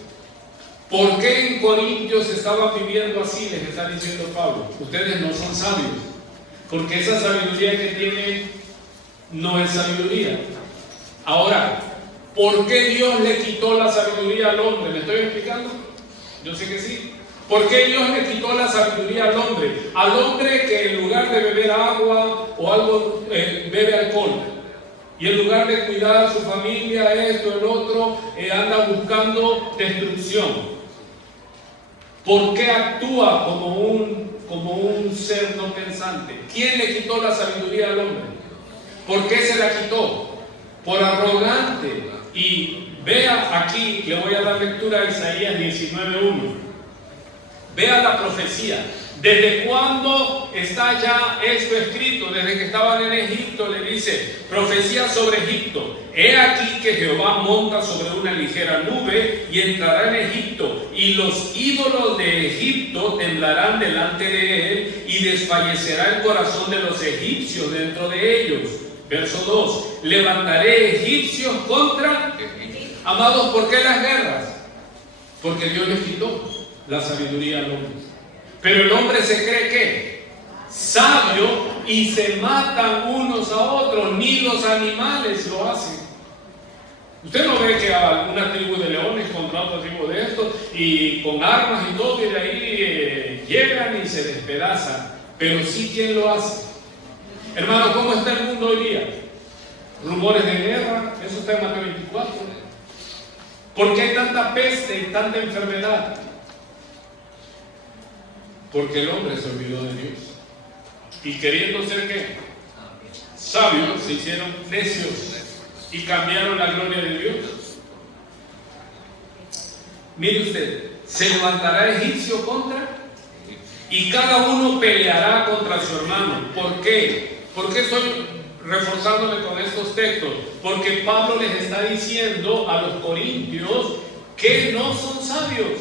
¿Por qué en Corintios estaban viviendo así? Les está diciendo Pablo, ustedes no son sabios, porque esa sabiduría que tienen no es sabiduría. Ahora, ¿por qué Dios le quitó la sabiduría al hombre? ¿Me estoy explicando? Yo sé que sí. ¿Por qué Dios le quitó la sabiduría al hombre? Al hombre que en lugar de beber agua o algo, bebe alcohol. Y en lugar de cuidar a su familia, esto, el otro, anda buscando destrucción. ¿Por qué actúa como un ser no pensante? ¿Quién le quitó la sabiduría al hombre? ¿Por qué se la quitó? Por arrogante. Y vea aquí, le voy a dar lectura a Isaías 19:1. Vea la profecía. ¿Desde cuándo está ya esto escrito? Desde que estaban en Egipto, le dice, profecía sobre Egipto. He aquí que Jehová monta sobre una ligera nube y entrará en Egipto, y los ídolos de Egipto temblarán delante de él, y desfallecerá el corazón de los egipcios dentro de ellos. Verso 2, levantaré egipcios contra... Amados, ¿por qué las guerras? Porque Dios les quitó la sabiduría al hombre. Pero el hombre se cree que sabio y se matan unos a otros, ni los animales lo hacen. Usted no ve que alguna tribu de leones contra otra tribu de estos y con armas y todo, y de ahí llegan y se despedazan. Pero sí, ¿quién lo hace? Hermano, ¿cómo está el mundo hoy día? Rumores de guerra, eso está en Mateo 24. ¿Por qué hay tanta peste y tanta enfermedad? Porque el hombre se olvidó de Dios. Y queriendo ser ¿qué? Sabios, se hicieron necios y cambiaron la gloria de Dios. Mire usted, se levantará egipcio contra, y cada uno peleará contra su hermano. ¿Por qué? ¿Por qué estoy reforzándome con estos textos? Porque Pablo les está diciendo a los corintios que no son sabios,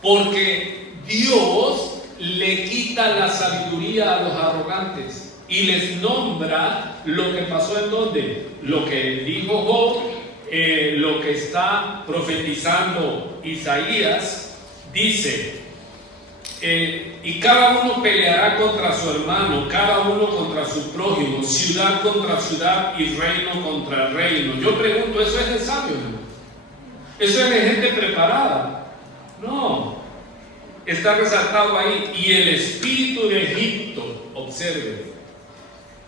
porque Dios le quita la sabiduría a los arrogantes y les nombra lo que pasó en donde, lo que dijo Job, lo que está profetizando Isaías. Dice, y cada uno peleará contra su hermano, cada uno contra su prójimo, ciudad contra ciudad y reino contra reino. Yo pregunto, ¿eso es de sabio, no? ¿Eso es de gente preparada? No. Está resaltado ahí, y el espíritu de Egipto, observe,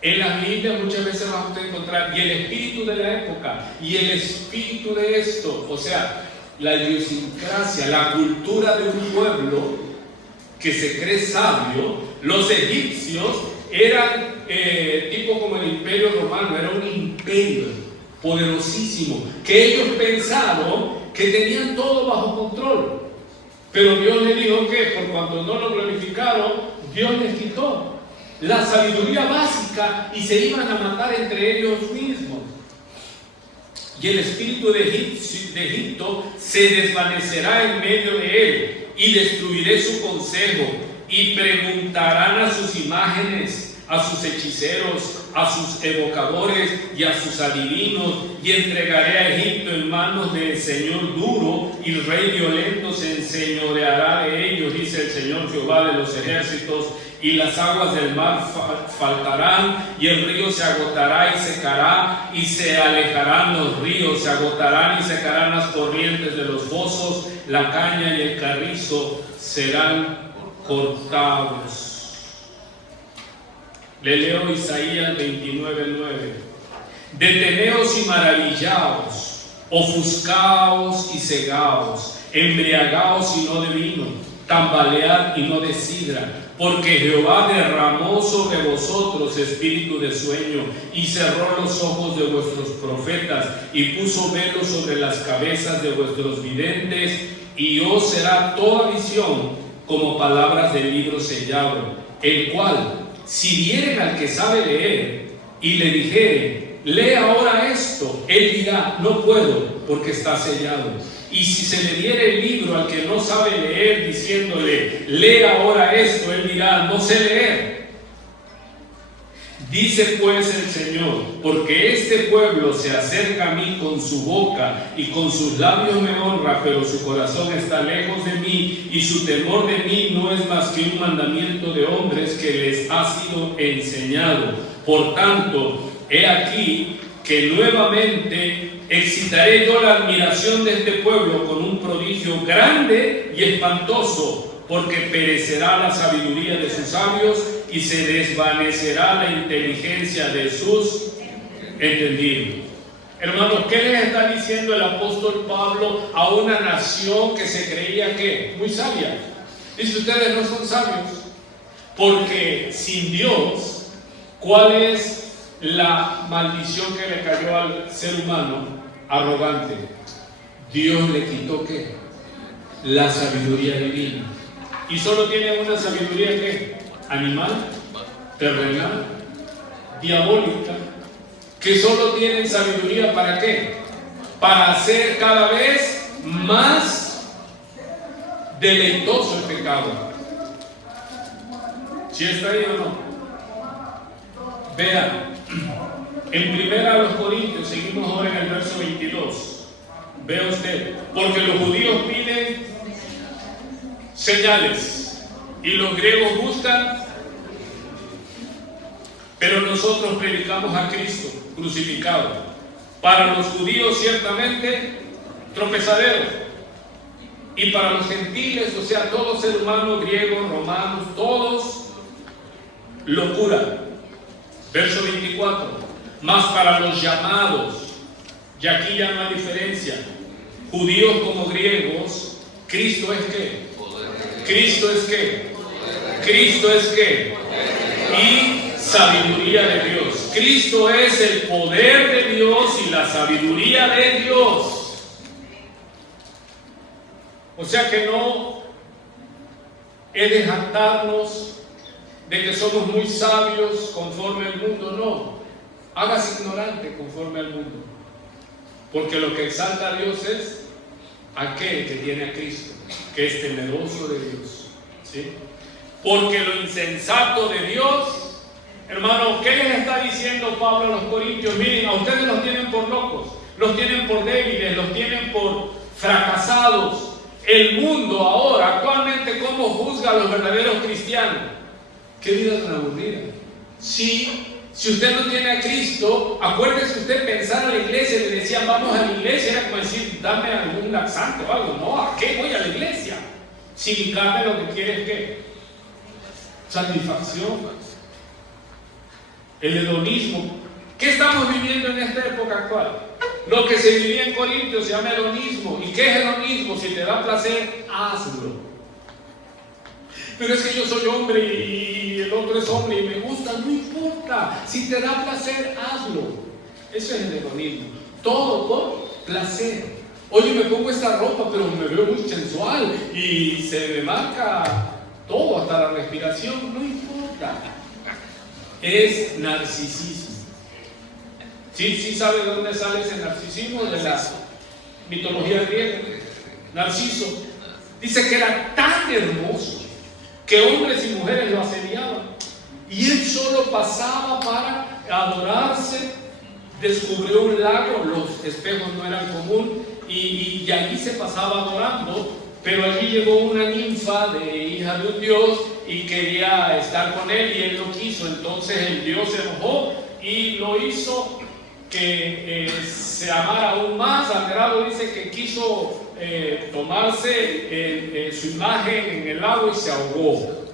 en las Biblias muchas veces vamos a encontrar, y el espíritu de la época, y el espíritu de esto, o sea, la idiosincrasia, la cultura de un pueblo que se cree sabio. Los egipcios eran tipo como el imperio romano, era un imperio poderosísimo, que ellos pensaron que tenían todo bajo control. Pero Dios le dijo que por cuanto no lo glorificaron, Dios les quitó la sabiduría básica y se iban a matar entre ellos mismos. Y el espíritu de Egipto se desvanecerá en medio de él, y destruiré su consejo, y preguntarán a sus imágenes, a sus hechiceros, a sus evocadores y a sus adivinos, y entregaré a Egipto en manos del Señor duro, y el rey violento se enseñoreará de ellos, dice el Señor Jehová de los ejércitos. Y las aguas del mar faltarán, y el río se agotará y secará, y se alejarán los ríos, se agotarán y secarán las corrientes de los fosos, la caña y el carrizo serán cortados. Le leo Isaías 29:9. Deteneos y maravillaos, ofuscaos y cegaos, embriagaos y no de vino, tambalead y no de sidra, porque Jehová derramó sobre vosotros espíritu de sueño, y cerró los ojos de vuestros profetas, y puso velo sobre las cabezas de vuestros videntes, y os será toda visión como palabras del libro sellado, el cual, si vieren al que sabe leer, y le dijere, lee ahora esto, él dirá, no puedo, porque está sellado. Y si se le diera el libro al que no sabe leer, diciéndole, lee ahora esto, él dirá, no sé leer. Dice pues el Señor, porque este pueblo se acerca a mí con su boca y con sus labios me honra, pero su corazón está lejos de mí y su temor de mí no es más que un mandamiento de hombres que les ha sido enseñado. Por tanto, he aquí que nuevamente excitaré yo la admiración de este pueblo con un prodigio grande y espantoso, porque perecerá la sabiduría de sus sabios y se desvanecerá la inteligencia de sus entendidos. Hermanos, ¿qué les está diciendo el apóstol Pablo a una nación que se creía que muy sabia? Dice, ustedes no son sabios, porque sin Dios, ¿cuál es la maldición que le cayó al ser humano arrogante? Dios le quitó ¿qué? La sabiduría divina. Y solo tiene una sabiduría ¿qué? Animal, terrenal, diabólica, que solo tienen sabiduría ¿para qué? Para hacer cada vez más deleitoso el pecado. ¿Sí está ahí o no? Vean, en 1 Corintios, seguimos ahora en el verso 22. Vea usted, porque los judíos piden señales y los griegos buscan, pero nosotros predicamos a Cristo crucificado. Para los judíos ciertamente tropezadero, y para los gentiles, o sea, todo ser humano, griegos, romanos, todos, locura. Verso 24, mas para los llamados, y aquí ya no hay diferencia, judíos como griegos, Cristo es ¿qué? Cristo es ¿qué? Cristo es ¿qué? Y sabiduría de Dios. Cristo es el poder de Dios y la sabiduría de Dios. O sea que no es de jactarnos de que somos muy sabios conforme al mundo, no. Hágase ignorante conforme al mundo. Porque lo que exalta a Dios es aquel que tiene a Cristo, que es temeroso de Dios. ¿Sí? Porque lo insensato de Dios, hermano, ¿qué les está diciendo Pablo a los corintios? Miren, a ustedes los tienen por locos, los tienen por débiles, los tienen por fracasados. El mundo ahora, actualmente, ¿cómo juzga a los verdaderos cristianos? ¡Qué vida tan aburrida! Si usted no tiene a Cristo, acuérdese usted pensar a la iglesia, le decían vamos a la iglesia, era como decir, dame algún laxante o algo. No, ¿a qué voy a la iglesia? Si mi carne lo que quiere es ¿qué? Satisfacción. El hedonismo. ¿Qué estamos viviendo en esta época actual? Lo que se vivía en Corintios se llama hedonismo. ¿Y qué es hedonismo? Si te da placer, hazlo. Pero es que yo soy hombre y el otro es hombre y me gusta, no importa. Si te da placer, hazlo. Eso es el hedonismo. Todo por placer. Oye, me pongo esta ropa, pero me veo muy sensual y se me marca todo, hasta la respiración, no importa. Es narcisismo. ¿Sí sabe de dónde sale ese narcisismo? De la mitología griega. Narciso dice que era tan hermoso que hombres y mujeres lo asediaban y él solo pasaba para adorarse. Descubrió un lago, los espejos no eran común y allí se pasaba adorando, pero allí llegó una ninfa de hija de un dios y quería estar con él y él no quiso. Entonces el dios se enojó y lo hizo que se amara aún más, al grado dice que quiso tomarse su imagen en el lago y se ahogó.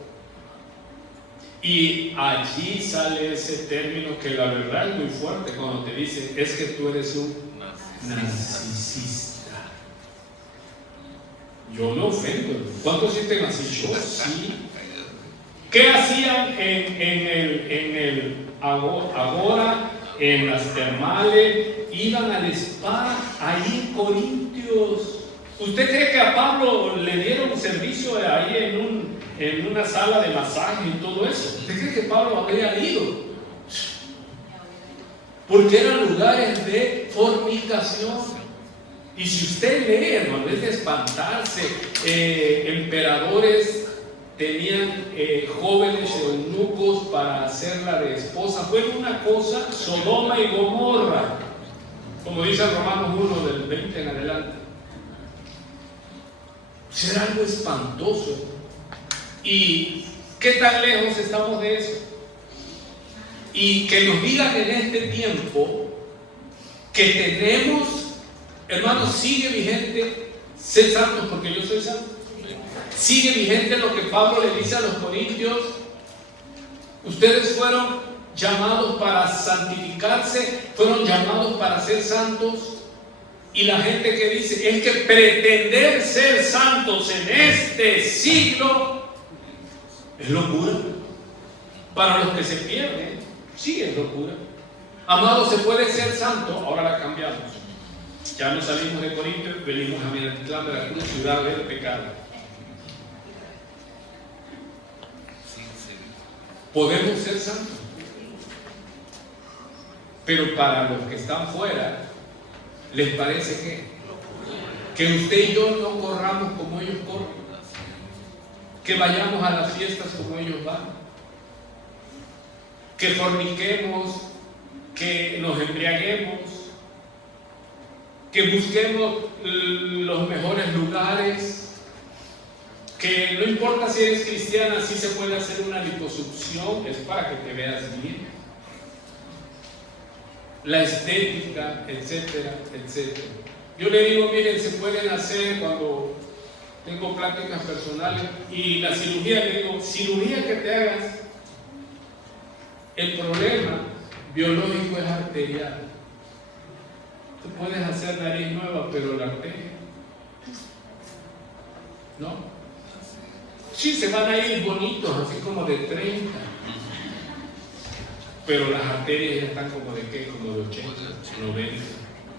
Y allí sale ese término que la verdad es muy fuerte cuando te dice es que tú eres un narcisista. Yo me ofendo. ¿Cuántos sienten así? Yo sí. ¿Qué hacían en el agora? En las termales, iban al spa, ahí en Corintios. ¿Usted cree que a Pablo le dieron servicio ahí en una sala de masaje y todo eso? ¿Usted cree que Pablo había ido? Porque eran lugares de fornicación. Y si usted lee, hermano, es de espantarse. Emperadores tenían jóvenes eunucos para hacerla de esposa. Fue una cosa, Sodoma y Gomorra, como dice Romanos 1 del 20 en adelante. Será algo espantoso. ¿Y qué tan lejos estamos de eso? Y que nos digan en este tiempo que tenemos, hermanos, sigue vigente ser santos porque yo soy santo. Sigue vigente lo que Pablo le dice a los corintios: ustedes fueron llamados para santificarse, fueron llamados para ser santos. Y la gente que dice es que pretender ser santos en este siglo es locura. Para los que se pierden, sí es locura. Amado, se puede ser santo, ahora la cambiamos. Ya no salimos de Corinto, venimos a Minatitlán, Veracruz, ciudad del pecado. Podemos ser santos, pero para los que están fuera, ¿les parece que usted y yo no corramos como ellos corren? Que vayamos a las fiestas como ellos van, que forniquemos, que nos embriaguemos, que busquemos los mejores lugares, que no importa si eres cristiana, sí se puede hacer una liposucción, es para que te veas bien, la estética, etcétera, etcétera. Yo le digo, miren, se pueden hacer, cuando tengo prácticas personales, y la cirugía, le digo, cirugía que te hagas, el problema biológico es arterial. Tú puedes hacer nariz nueva, pero la arteria, ¿no? Sí, se van a ir bonitos, así como de 30. Pero las arterias ya están como de ¿qué? Como de 80, 90.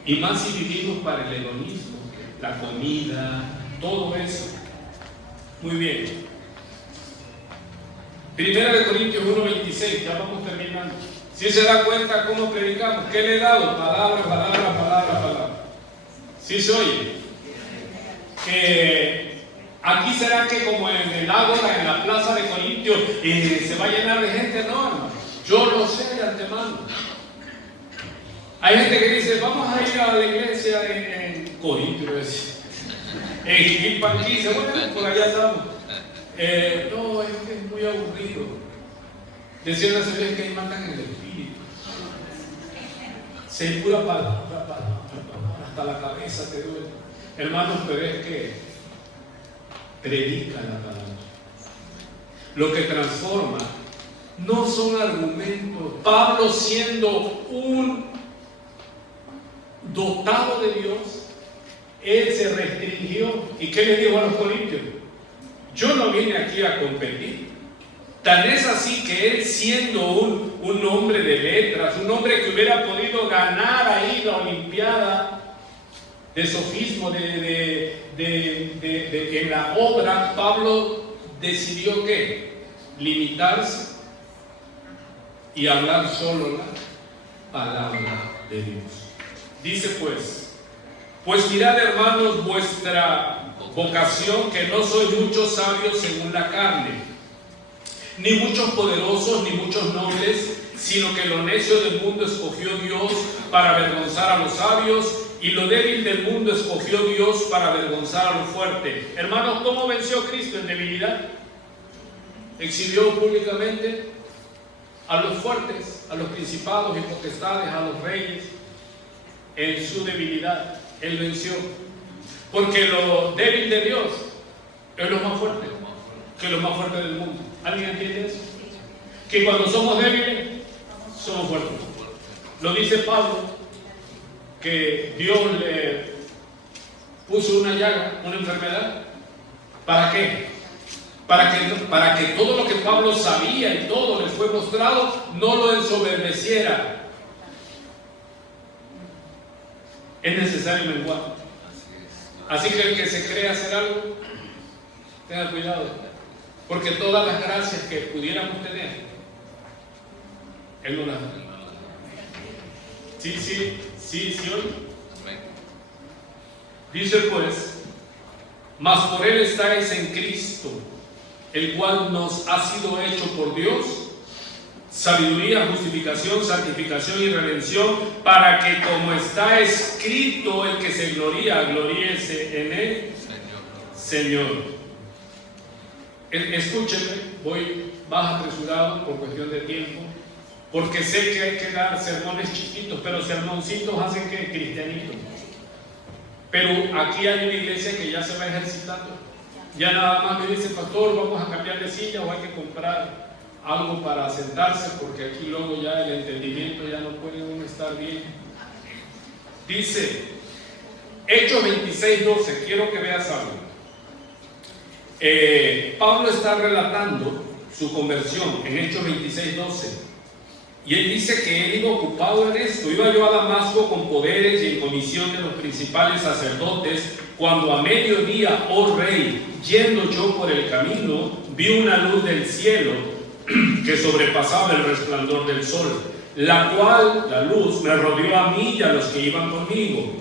Y más si vivimos para el hedonismo, la comida, todo eso. Muy bien. 1 Corintios 1:26, ya vamos terminando. Si se da cuenta cómo predicamos, ¿qué le he dado? Palabra, palabra, palabra, palabra. ¿Sí se oye? Aquí será que como en el ágora, en la plaza de Corintios, se va a llenar de gente, no, hermano. Yo lo sé de antemano. Hay gente que dice, vamos a ir a la iglesia en Corintios, en Gilpanquí, bueno, por allá estamos. No, es que es muy aburrido. Decían las veces que ahí mandan el espíritu. Se pura palabra, hasta la cabeza te duele. Hermanos, pero es que predica la palabra. Lo que transforma no son argumentos. Pablo, siendo un dotado de Dios, él se restringió. ¿Y qué le dijo a los corintios? Yo no vine aquí a competir. Tan es así que él, siendo un hombre de letras, un hombre que hubiera podido ganar ahí la olimpiada de sofismo, en la obra, Pablo decidió ¿qué? Limitarse y hablar solo la palabra de Dios. Dice pues mirad, hermanos, vuestra vocación, que no sois muchos sabios según la carne, ni muchos poderosos, ni muchos nobles, sino que lo necio del mundo escogió Dios para avergonzar a los sabios, y lo débil del mundo escogió Dios para avergonzar a lo fuerte. Hermanos, ¿cómo venció Cristo en debilidad? Exhibió públicamente a los fuertes, a los principados y potestades, a los reyes. En su debilidad Él venció, porque lo débil de Dios es lo más fuerte, que lo más fuerte del mundo. ¿Alguien entiende eso? Que cuando somos débiles somos fuertes. Lo dice Pablo, que Dios le puso una llaga, una enfermedad. ¿Para qué? Para que todo lo que Pablo sabía y todo le fue mostrado no lo ensoberbeciera. Es necesario menguar. Así que el que se cree hacer algo, tenga cuidado, porque todas las gracias que pudiéramos tener, Él no las da. Sí, hoy. Dice pues, mas por él estáis en Cristo, el cual nos ha sido hecho por Dios sabiduría, justificación, santificación y redención, para que como está escrito, el que se gloría, gloríese en él, Señor. Escúchenme, voy más apresurado por cuestión de tiempo, porque sé que hay que dar sermones chiquitos, pero sermoncitos hacen que cristianitos. Pero aquí hay una iglesia que ya se va ejercitando. Ya nada más me dice, pastor, vamos a cambiar de silla o hay que comprar algo para sentarse, porque aquí luego ya el entendimiento ya no puede uno estar bien. Dice Hechos 26:12, quiero que veas algo. Pablo está relatando su conversión en Hechos 26:12, y él dice que él iba ocupado en esto. Iba yo a Damasco con poderes y en comisión de los principales sacerdotes, cuando a mediodía, oh rey, yendo yo por el camino, vi una luz del cielo que sobrepasaba el resplandor del sol, la cual, la luz, me rodeó a mí y a los que iban conmigo.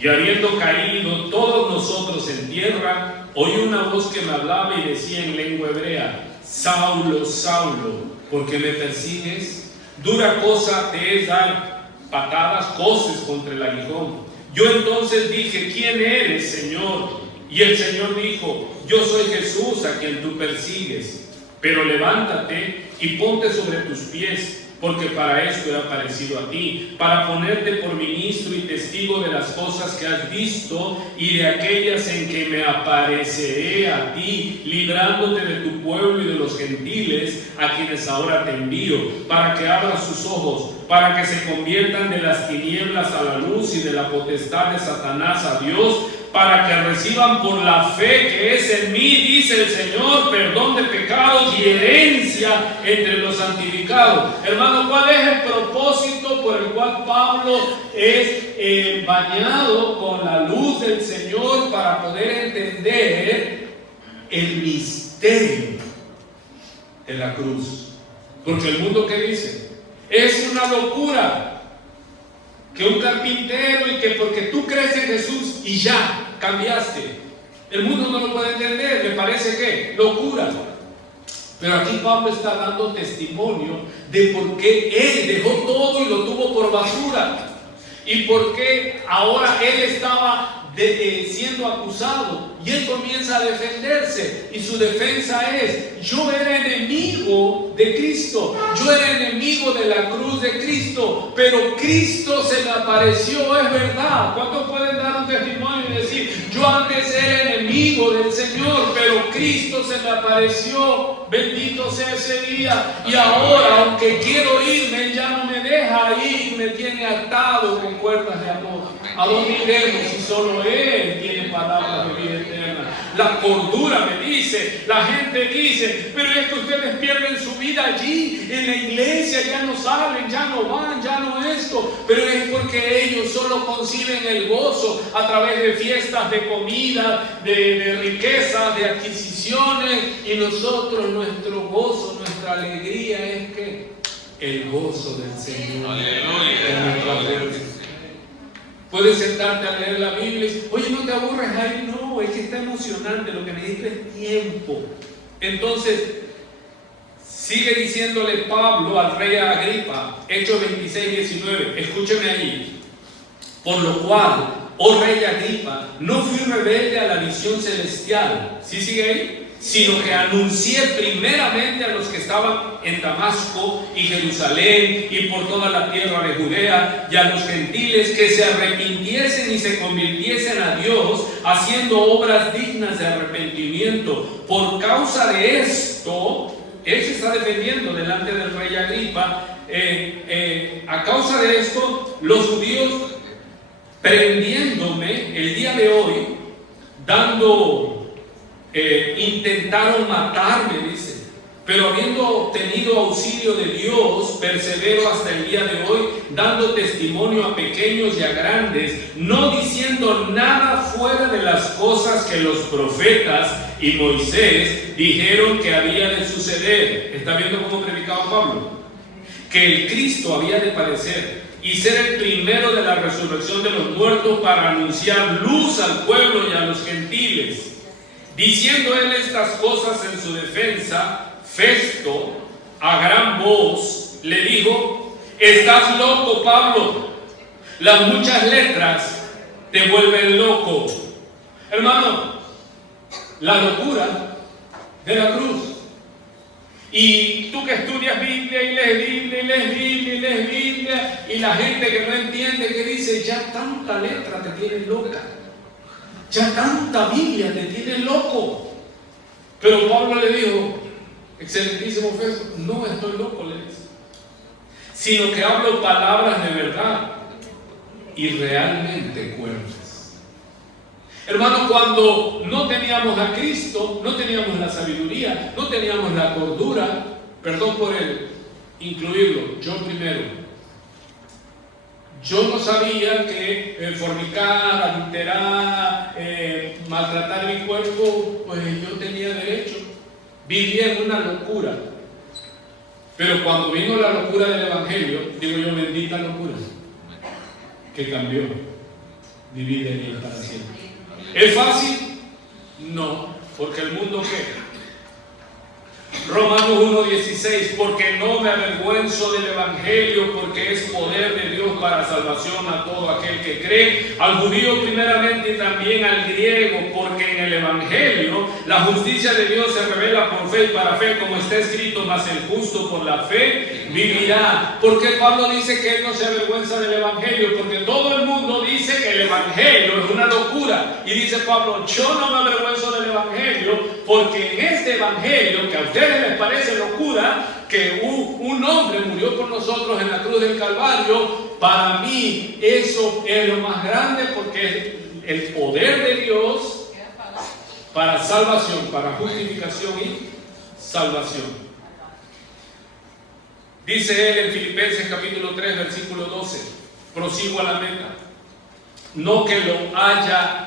Y habiendo caído todos nosotros en tierra, oí una voz que me hablaba y decía en lengua hebrea: Saulo, Saulo, ¿por qué me persigues? Dura cosa te es dar patadas, coces contra el aguijón. Yo entonces dije: ¿quién eres, Señor? Y el Señor dijo: yo soy Jesús a quien tú persigues. Pero levántate y ponte sobre tus pies, porque para esto he aparecido a ti, para ponerte por ministro y testigo de las cosas que has visto y de aquellas en que me apareceré a ti, librándote de tu pueblo y de los gentiles, a quienes ahora te envío, para que abras sus ojos, para que se conviertan de las tinieblas a la luz y de la potestad de Satanás a Dios, para que reciban por la fe que es en mí, dice el Señor, perdón de pecados y herencia entre los santificados. Hermano, ¿cuál es el propósito por el cual Pablo es bañado con la luz del Señor para poder entender el misterio de la cruz? Porque el mundo, ¿qué dice? Es una locura que un carpintero, y que porque tú crees en Jesús y ya cambiaste. El mundo no lo puede entender, le parece que locura. Pero aquí Pablo está dando testimonio de por qué él dejó todo y lo tuvo por basura, y por qué ahora él estaba siendo acusado, y él comienza a defenderse, y su defensa es: yo era enemigo de Cristo, yo era enemigo de la cruz de Cristo, pero Cristo se me apareció, es verdad. ¿Cuántos pueden dar un testimonio y decir: yo antes era enemigo del Señor, pero Cristo se me apareció, bendito sea ese día, y ahora, aunque quiero irme, ya no me deja ir, me tiene atado con cuerdas de amor? ¿A dónde iremos si solo Él tiene palabras de vida eterna? La cordura me dice, la gente dice: pero es que ustedes pierden su vida allí, en la iglesia, ya no salen, ya no van, ya no esto. Pero es porque ellos solo conciben el gozo a través de fiestas, de comida, de riquezas, de adquisiciones, y nosotros, nuestro gozo, nuestra alegría es que el gozo del Señor. Aleluya. Puedes sentarte a leer la Biblia y decir: oye, no te aburres ahí. No, es que está emocionante, lo que necesito es tiempo. Entonces, sigue diciéndole Pablo al rey Agripa, Hechos 26:19, escúcheme allí: por lo cual, oh rey Agripa, no fui rebelde a la visión celestial. ¿Sí sigue ahí? Sino que anuncié primeramente a los que estaban en Damasco y Jerusalén y por toda la tierra de Judea, y a los gentiles, que se arrepintiesen y se convirtiesen a Dios, haciendo obras dignas de arrepentimiento. Por causa de esto, él se está defendiendo delante del rey Agripa. A causa de esto, los judíos, prendiéndome el día de hoy, intentaron matarme, dice, pero habiendo obtenido auxilio de Dios, persevero hasta el día de hoy, dando testimonio a pequeños y a grandes, no diciendo nada fuera de las cosas que los profetas y Moisés dijeron que había de suceder. ¿Está viendo cómo predicaba Pablo? Que el Cristo había de padecer y ser el primero de la resurrección de los muertos para anunciar luz al pueblo y a los gentiles. Diciendo él estas cosas en su defensa, Festo, a gran voz, le dijo: estás loco, Pablo, las muchas letras te vuelven loco. Hermano, la locura de la cruz. Y tú que estudias Biblia y lees Biblia y lees Biblia y lees Biblia, y la gente que no entiende, que dice: ya tanta letra te tiene loca, ya tanta Biblia te tiene loco. Pero Pablo le dijo: excelentísimo Festo, no estoy loco, le dice, sino que hablo palabras de verdad y realmente cuerdas. Hermano, cuando no teníamos a Cristo, no teníamos la sabiduría, no teníamos la cordura, perdón por incluirlo, yo primero. Yo no sabía que fornicar, adulterar, maltratar mi cuerpo, pues yo tenía derecho. Vivía en una locura. Pero cuando vino la locura del Evangelio, digo yo, bendita locura, que cambió mi vida en él para siempre. ¿Es fácil? No, porque el mundo ¿qué? Romanos 1:16, porque no me avergüenzo del Evangelio, porque es poder de Dios para salvación a todo aquel que cree, al judío primeramente y también al griego, porque en el Evangelio la justicia de Dios se revela por fe y para fe, como está escrito: mas el justo por la fe vivirá. ¿Por qué Pablo dice que él no se avergüenza del Evangelio? Porque todo el mundo dice que el Evangelio es una locura, y dice Pablo: yo no me avergüenzo del Evangelio, porque en este Evangelio, que a ustedes les parece locura, que un hombre murió por nosotros en la cruz del Calvario, para mí eso es lo más grande, porque es el poder de Dios para salvación, para justificación y salvación. Dice él en Filipenses capítulo 3, versículo 12: prosigo a la meta, no que lo haya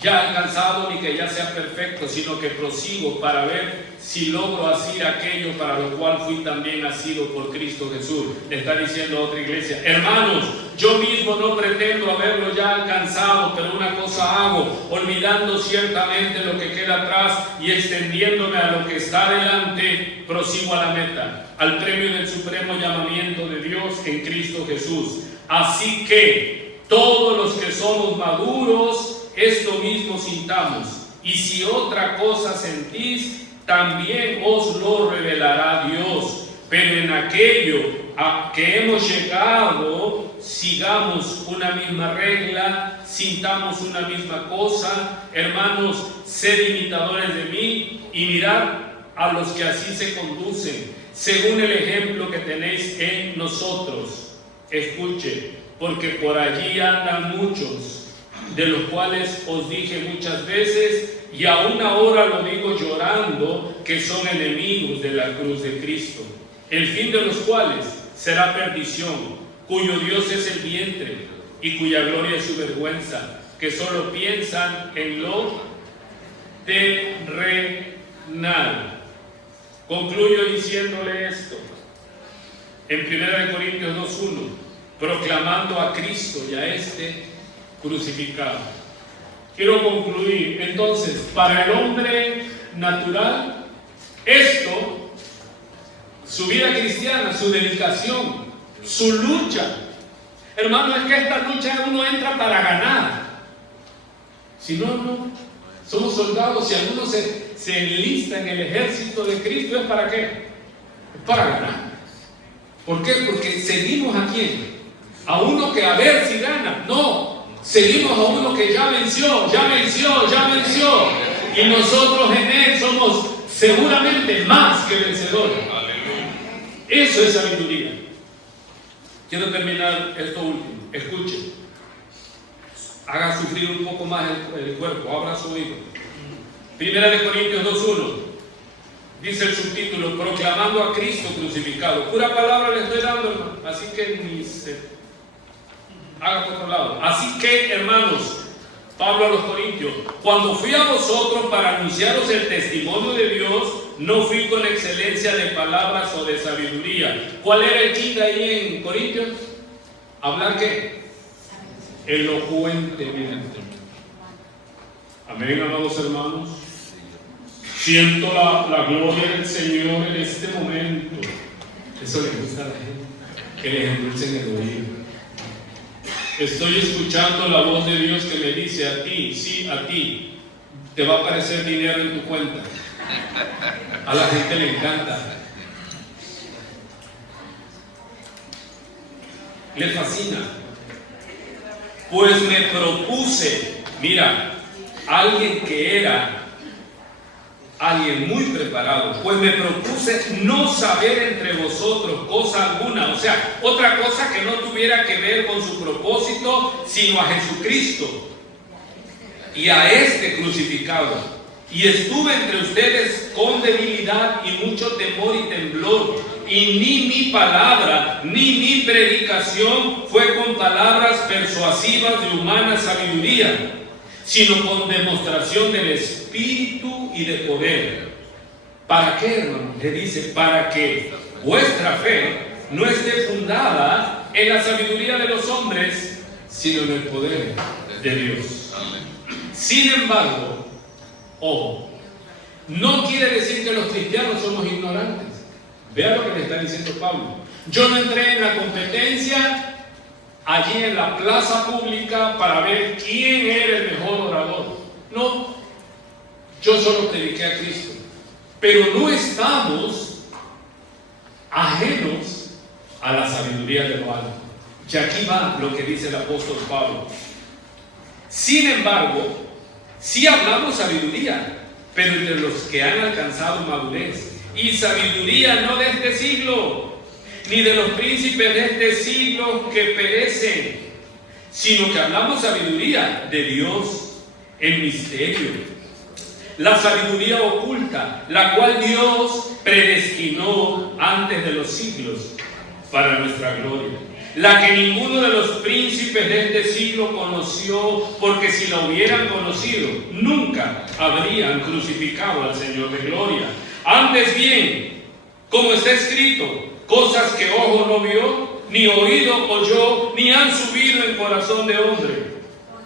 ya alcanzado ni que ya sea perfecto, sino que prosigo para ver si logro asir aquello para lo cual fui también asido por Cristo Jesús. Le está diciendo a otra iglesia: hermanos, yo mismo no pretendo haberlo ya alcanzado, pero una cosa hago, olvidando ciertamente lo que queda atrás y extendiéndome a lo que está delante, prosigo a la meta, al premio del supremo llamamiento de Dios en Cristo Jesús. Así que todos los que somos maduros, esto mismo sintamos, y si otra cosa sentís, también os lo revelará Dios. Pero en aquello a que hemos llegado, sigamos una misma regla, sintamos una misma cosa. Hermanos, sed imitadores de mí y mirad a los que así se conducen, según el ejemplo que tenéis en nosotros. Escuche, porque por allí andan muchos, de los cuales os dije muchas veces, y aún ahora lo digo llorando, que son enemigos de la cruz de Cristo, el fin de los cuales será perdición, cuyo Dios es el vientre, y cuya gloria es su vergüenza, que solo piensan en lo terrenal. Concluyo diciéndole esto, en 1 Corintios 2:1, proclamando a Cristo y a este crucificado. Quiero concluir. Entonces, para el hombre natural, esto, su vida cristiana, su dedicación, su lucha, hermano, es que esta lucha uno entra para ganar. Si no, no. Somos soldados. Si alguno se enlista en el ejército de Cristo, ¿es para qué? Es para ganar. ¿Por qué? Porque seguimos a quién. A uno que a ver si gana. No. Seguimos a uno que ya venció. Y nosotros en él somos seguramente más que vencedores. Eso es sabiduría. Quiero terminar esto último. Escuche. Haga sufrir un poco más el cuerpo. Abra su oído. 1 Corintios 2:1. Dice el subtítulo: proclamando a Cristo crucificado. Pura palabra le estoy dando, hermano. Así que ni se haga por otro lado. Así que, hermanos, Pablo a los Corintios: cuando fui a vosotros para anunciaros el testimonio de Dios, no fui con excelencia de palabras o de sabiduría. ¿Cuál era el kit ahí en Corintios? ¿Hablar qué? Elocuentemente. Amén, amados hermanos. Siento la gloria del Señor en este momento. Eso le gusta a la gente, que les endulcen el oído. Estoy escuchando la voz de Dios que me dice a ti, sí, a ti, te va a aparecer dinero en tu cuenta. A la gente le encanta. Le fascina. Pues me propuse, mira, alguien que era alguien muy preparado, pues me propuse no saber entre vosotros cosa alguna, o sea, otra cosa que no tuviera que ver con su propósito, sino a Jesucristo y a este crucificado. Y estuve entre ustedes con debilidad y mucho temor y temblor, y ni mi palabra ni mi predicación fue con palabras persuasivas de humana sabiduría, sino con demostración del Espíritu y de poder. ¿Para qué, hermano? Le dice: para que vuestra fe no esté fundada en la sabiduría de los hombres, sino en el poder de Dios. Sin embargo, ojo, no quiere decir que los cristianos somos ignorantes. Vea lo que le está diciendo Pablo. Yo no entré en la competencia allí en la plaza pública para ver quién era el mejor orador. No, yo solo prediqué a Cristo. Pero no estamos ajenos a la sabiduría de lo alto. Y aquí va lo que dice el apóstol Pablo. Sin embargo, sí hablamos sabiduría, pero entre los que han alcanzado madurez. Y sabiduría no de este siglo, ni de los príncipes de este siglo que perecen, sino que hablamos sabiduría de Dios en misterio, la sabiduría oculta, la cual Dios predestinó antes de los siglos para nuestra gloria, la que ninguno de los príncipes de este siglo conoció, porque si la hubieran conocido, nunca habrían crucificado al Señor de gloria. Antes bien, como está escrito: cosas que ojo no vio, ni oído oyó, ni han subido en corazón de hombre,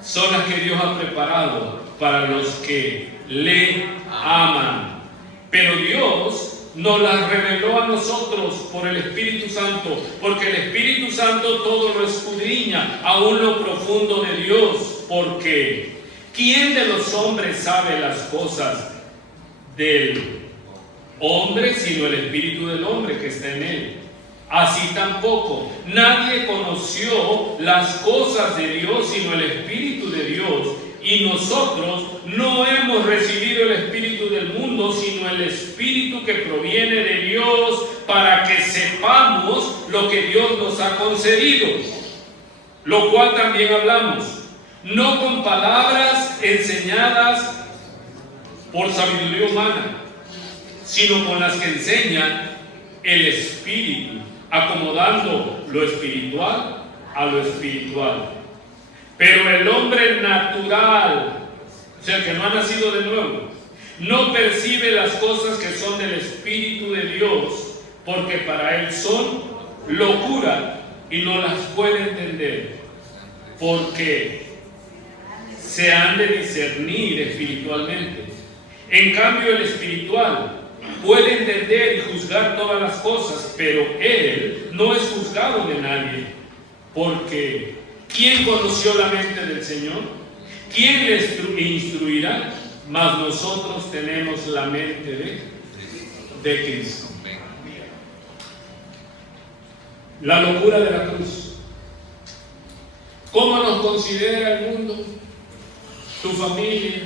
son las que Dios ha preparado para los que le aman. Pero Dios nos las reveló a nosotros por el Espíritu Santo, porque el Espíritu Santo todo lo escudriña, aún lo profundo de Dios. Porque ¿quién de los hombres sabe las cosas del hombre sino el Espíritu del hombre que está en él? Así tampoco nadie conoció las cosas de Dios sino el Espíritu de Dios. Y nosotros no hemos recibido el Espíritu del mundo, sino el Espíritu que proviene de Dios, para que sepamos lo que Dios nos ha concedido. Lo cual también hablamos, no con palabras enseñadas por sabiduría humana, sino con las que enseña el Espíritu, acomodando lo espiritual a lo espiritual. Pero el hombre natural, o sea, que no ha nacido de nuevo, no percibe las cosas que son del Espíritu de Dios, porque para él son locura y no las puede entender, porque se han de discernir espiritualmente. En cambio, el espiritual puede entender y juzgar todas las cosas, pero él no es juzgado de nadie, porque ¿quién conoció la mente del Señor? ¿Quién le instruirá? Mas nosotros tenemos la mente de Cristo. La locura de la cruz. ¿Cómo nos considera el mundo? Tu familia.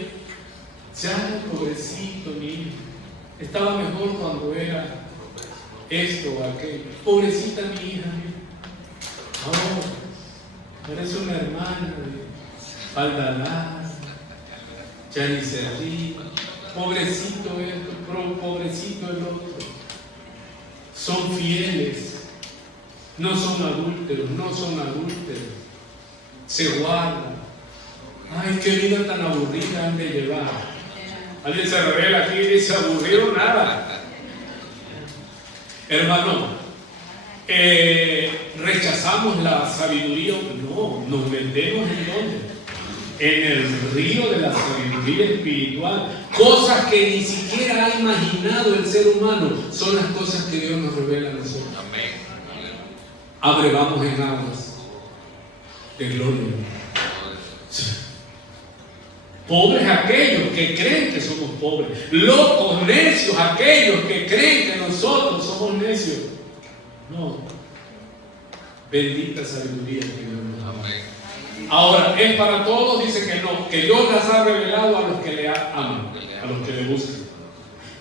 Ya, pobrecito niño, estaba mejor cuando era esto o aquello. Pobrecita mi hija. Parece una hermana de falda larga, ya ni se ríe. Pobrecito esto, pobrecito el otro. Son fieles, no son adúlteros, se guardan. Ay, qué vida tan aburrida han de llevar. Alguien se revela aquí y dice, aburrido nada. Hermano, ¿rechazamos la sabiduría? No, nos metemos en dónde. En el río de la sabiduría espiritual. Cosas que ni siquiera ha imaginado el ser humano son las cosas que Dios nos revela a nosotros. Amén. Abrevamos en aguas de gloria. Pobres aquellos que creen que somos pobres. Locos, necios aquellos que creen que nosotros somos necios. No. Bendita sabiduría que Dios nos da. Ahora, ¿es para todos? Dice que no, que Dios las ha revelado a los que le aman, a los que le buscan.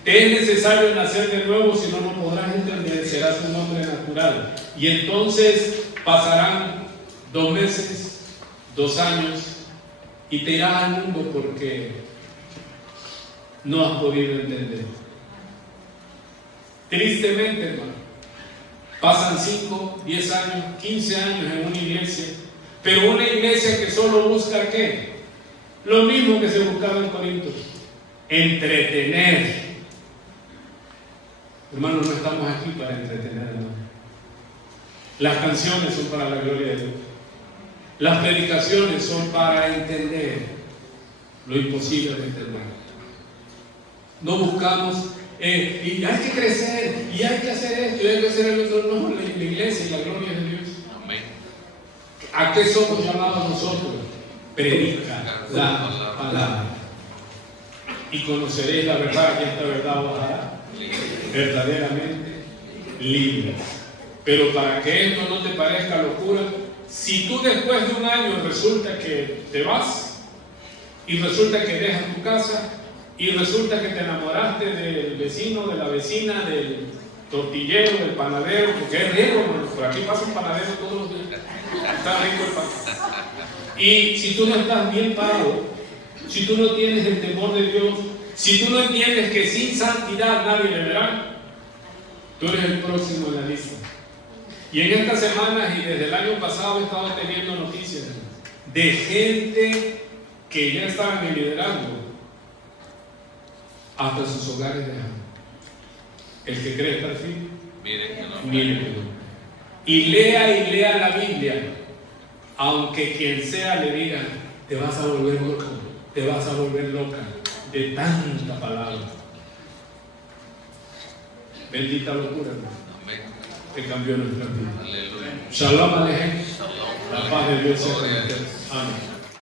Es necesario nacer de nuevo, si no, no podrás entender, serás un hombre natural. Y entonces pasarán 2 meses, 2 años, y te irás al mundo porque no has podido entender. Tristemente, hermano, pasan 5, 10 años, 15 años en una iglesia, pero una iglesia que solo busca ¿qué? Lo mismo que se buscaba en Corinto: entretener. Hermanos, no estamos aquí para entretener, hermano. Las canciones son para la gloria de Dios. Las predicaciones son para entender lo imposible de entender. No buscamos, y hay que crecer, y hay que hacer esto, y hay que hacer el otro. No, la iglesia y la gloria de Dios. Amén. ¿A qué somos llamados nosotros? Predica la palabra. Y conoceréis la verdad, y esta verdad os hará verdaderamente libres. Pero para que esto no te parezca locura, si tú después de 1 año resulta que te vas, y resulta que dejas tu casa, y resulta que te enamoraste del vecino, de la vecina, del tortillero, del panadero, porque es rico, por aquí pasa un panadero todos los días, está rico el pan. Y si tú no estás bien parado, si tú no tienes el temor de Dios, si tú no entiendes que sin santidad nadie le verá, tú eres el próximo en la lista. Y en estas semanas y desde el año pasado he estado teniendo noticias de gente que ya estaba en el liderazgo, hasta sus hogares dejan. El que cree estar firme, mire que no. Y lea la Biblia, aunque quien sea le diga, te vas a volver loco, te vas a volver loca de tanta palabra. Bendita locura, hermano, que cambió nuestra vida. Shalom Alejem. La paz de Dios sea con ustedes. Amén.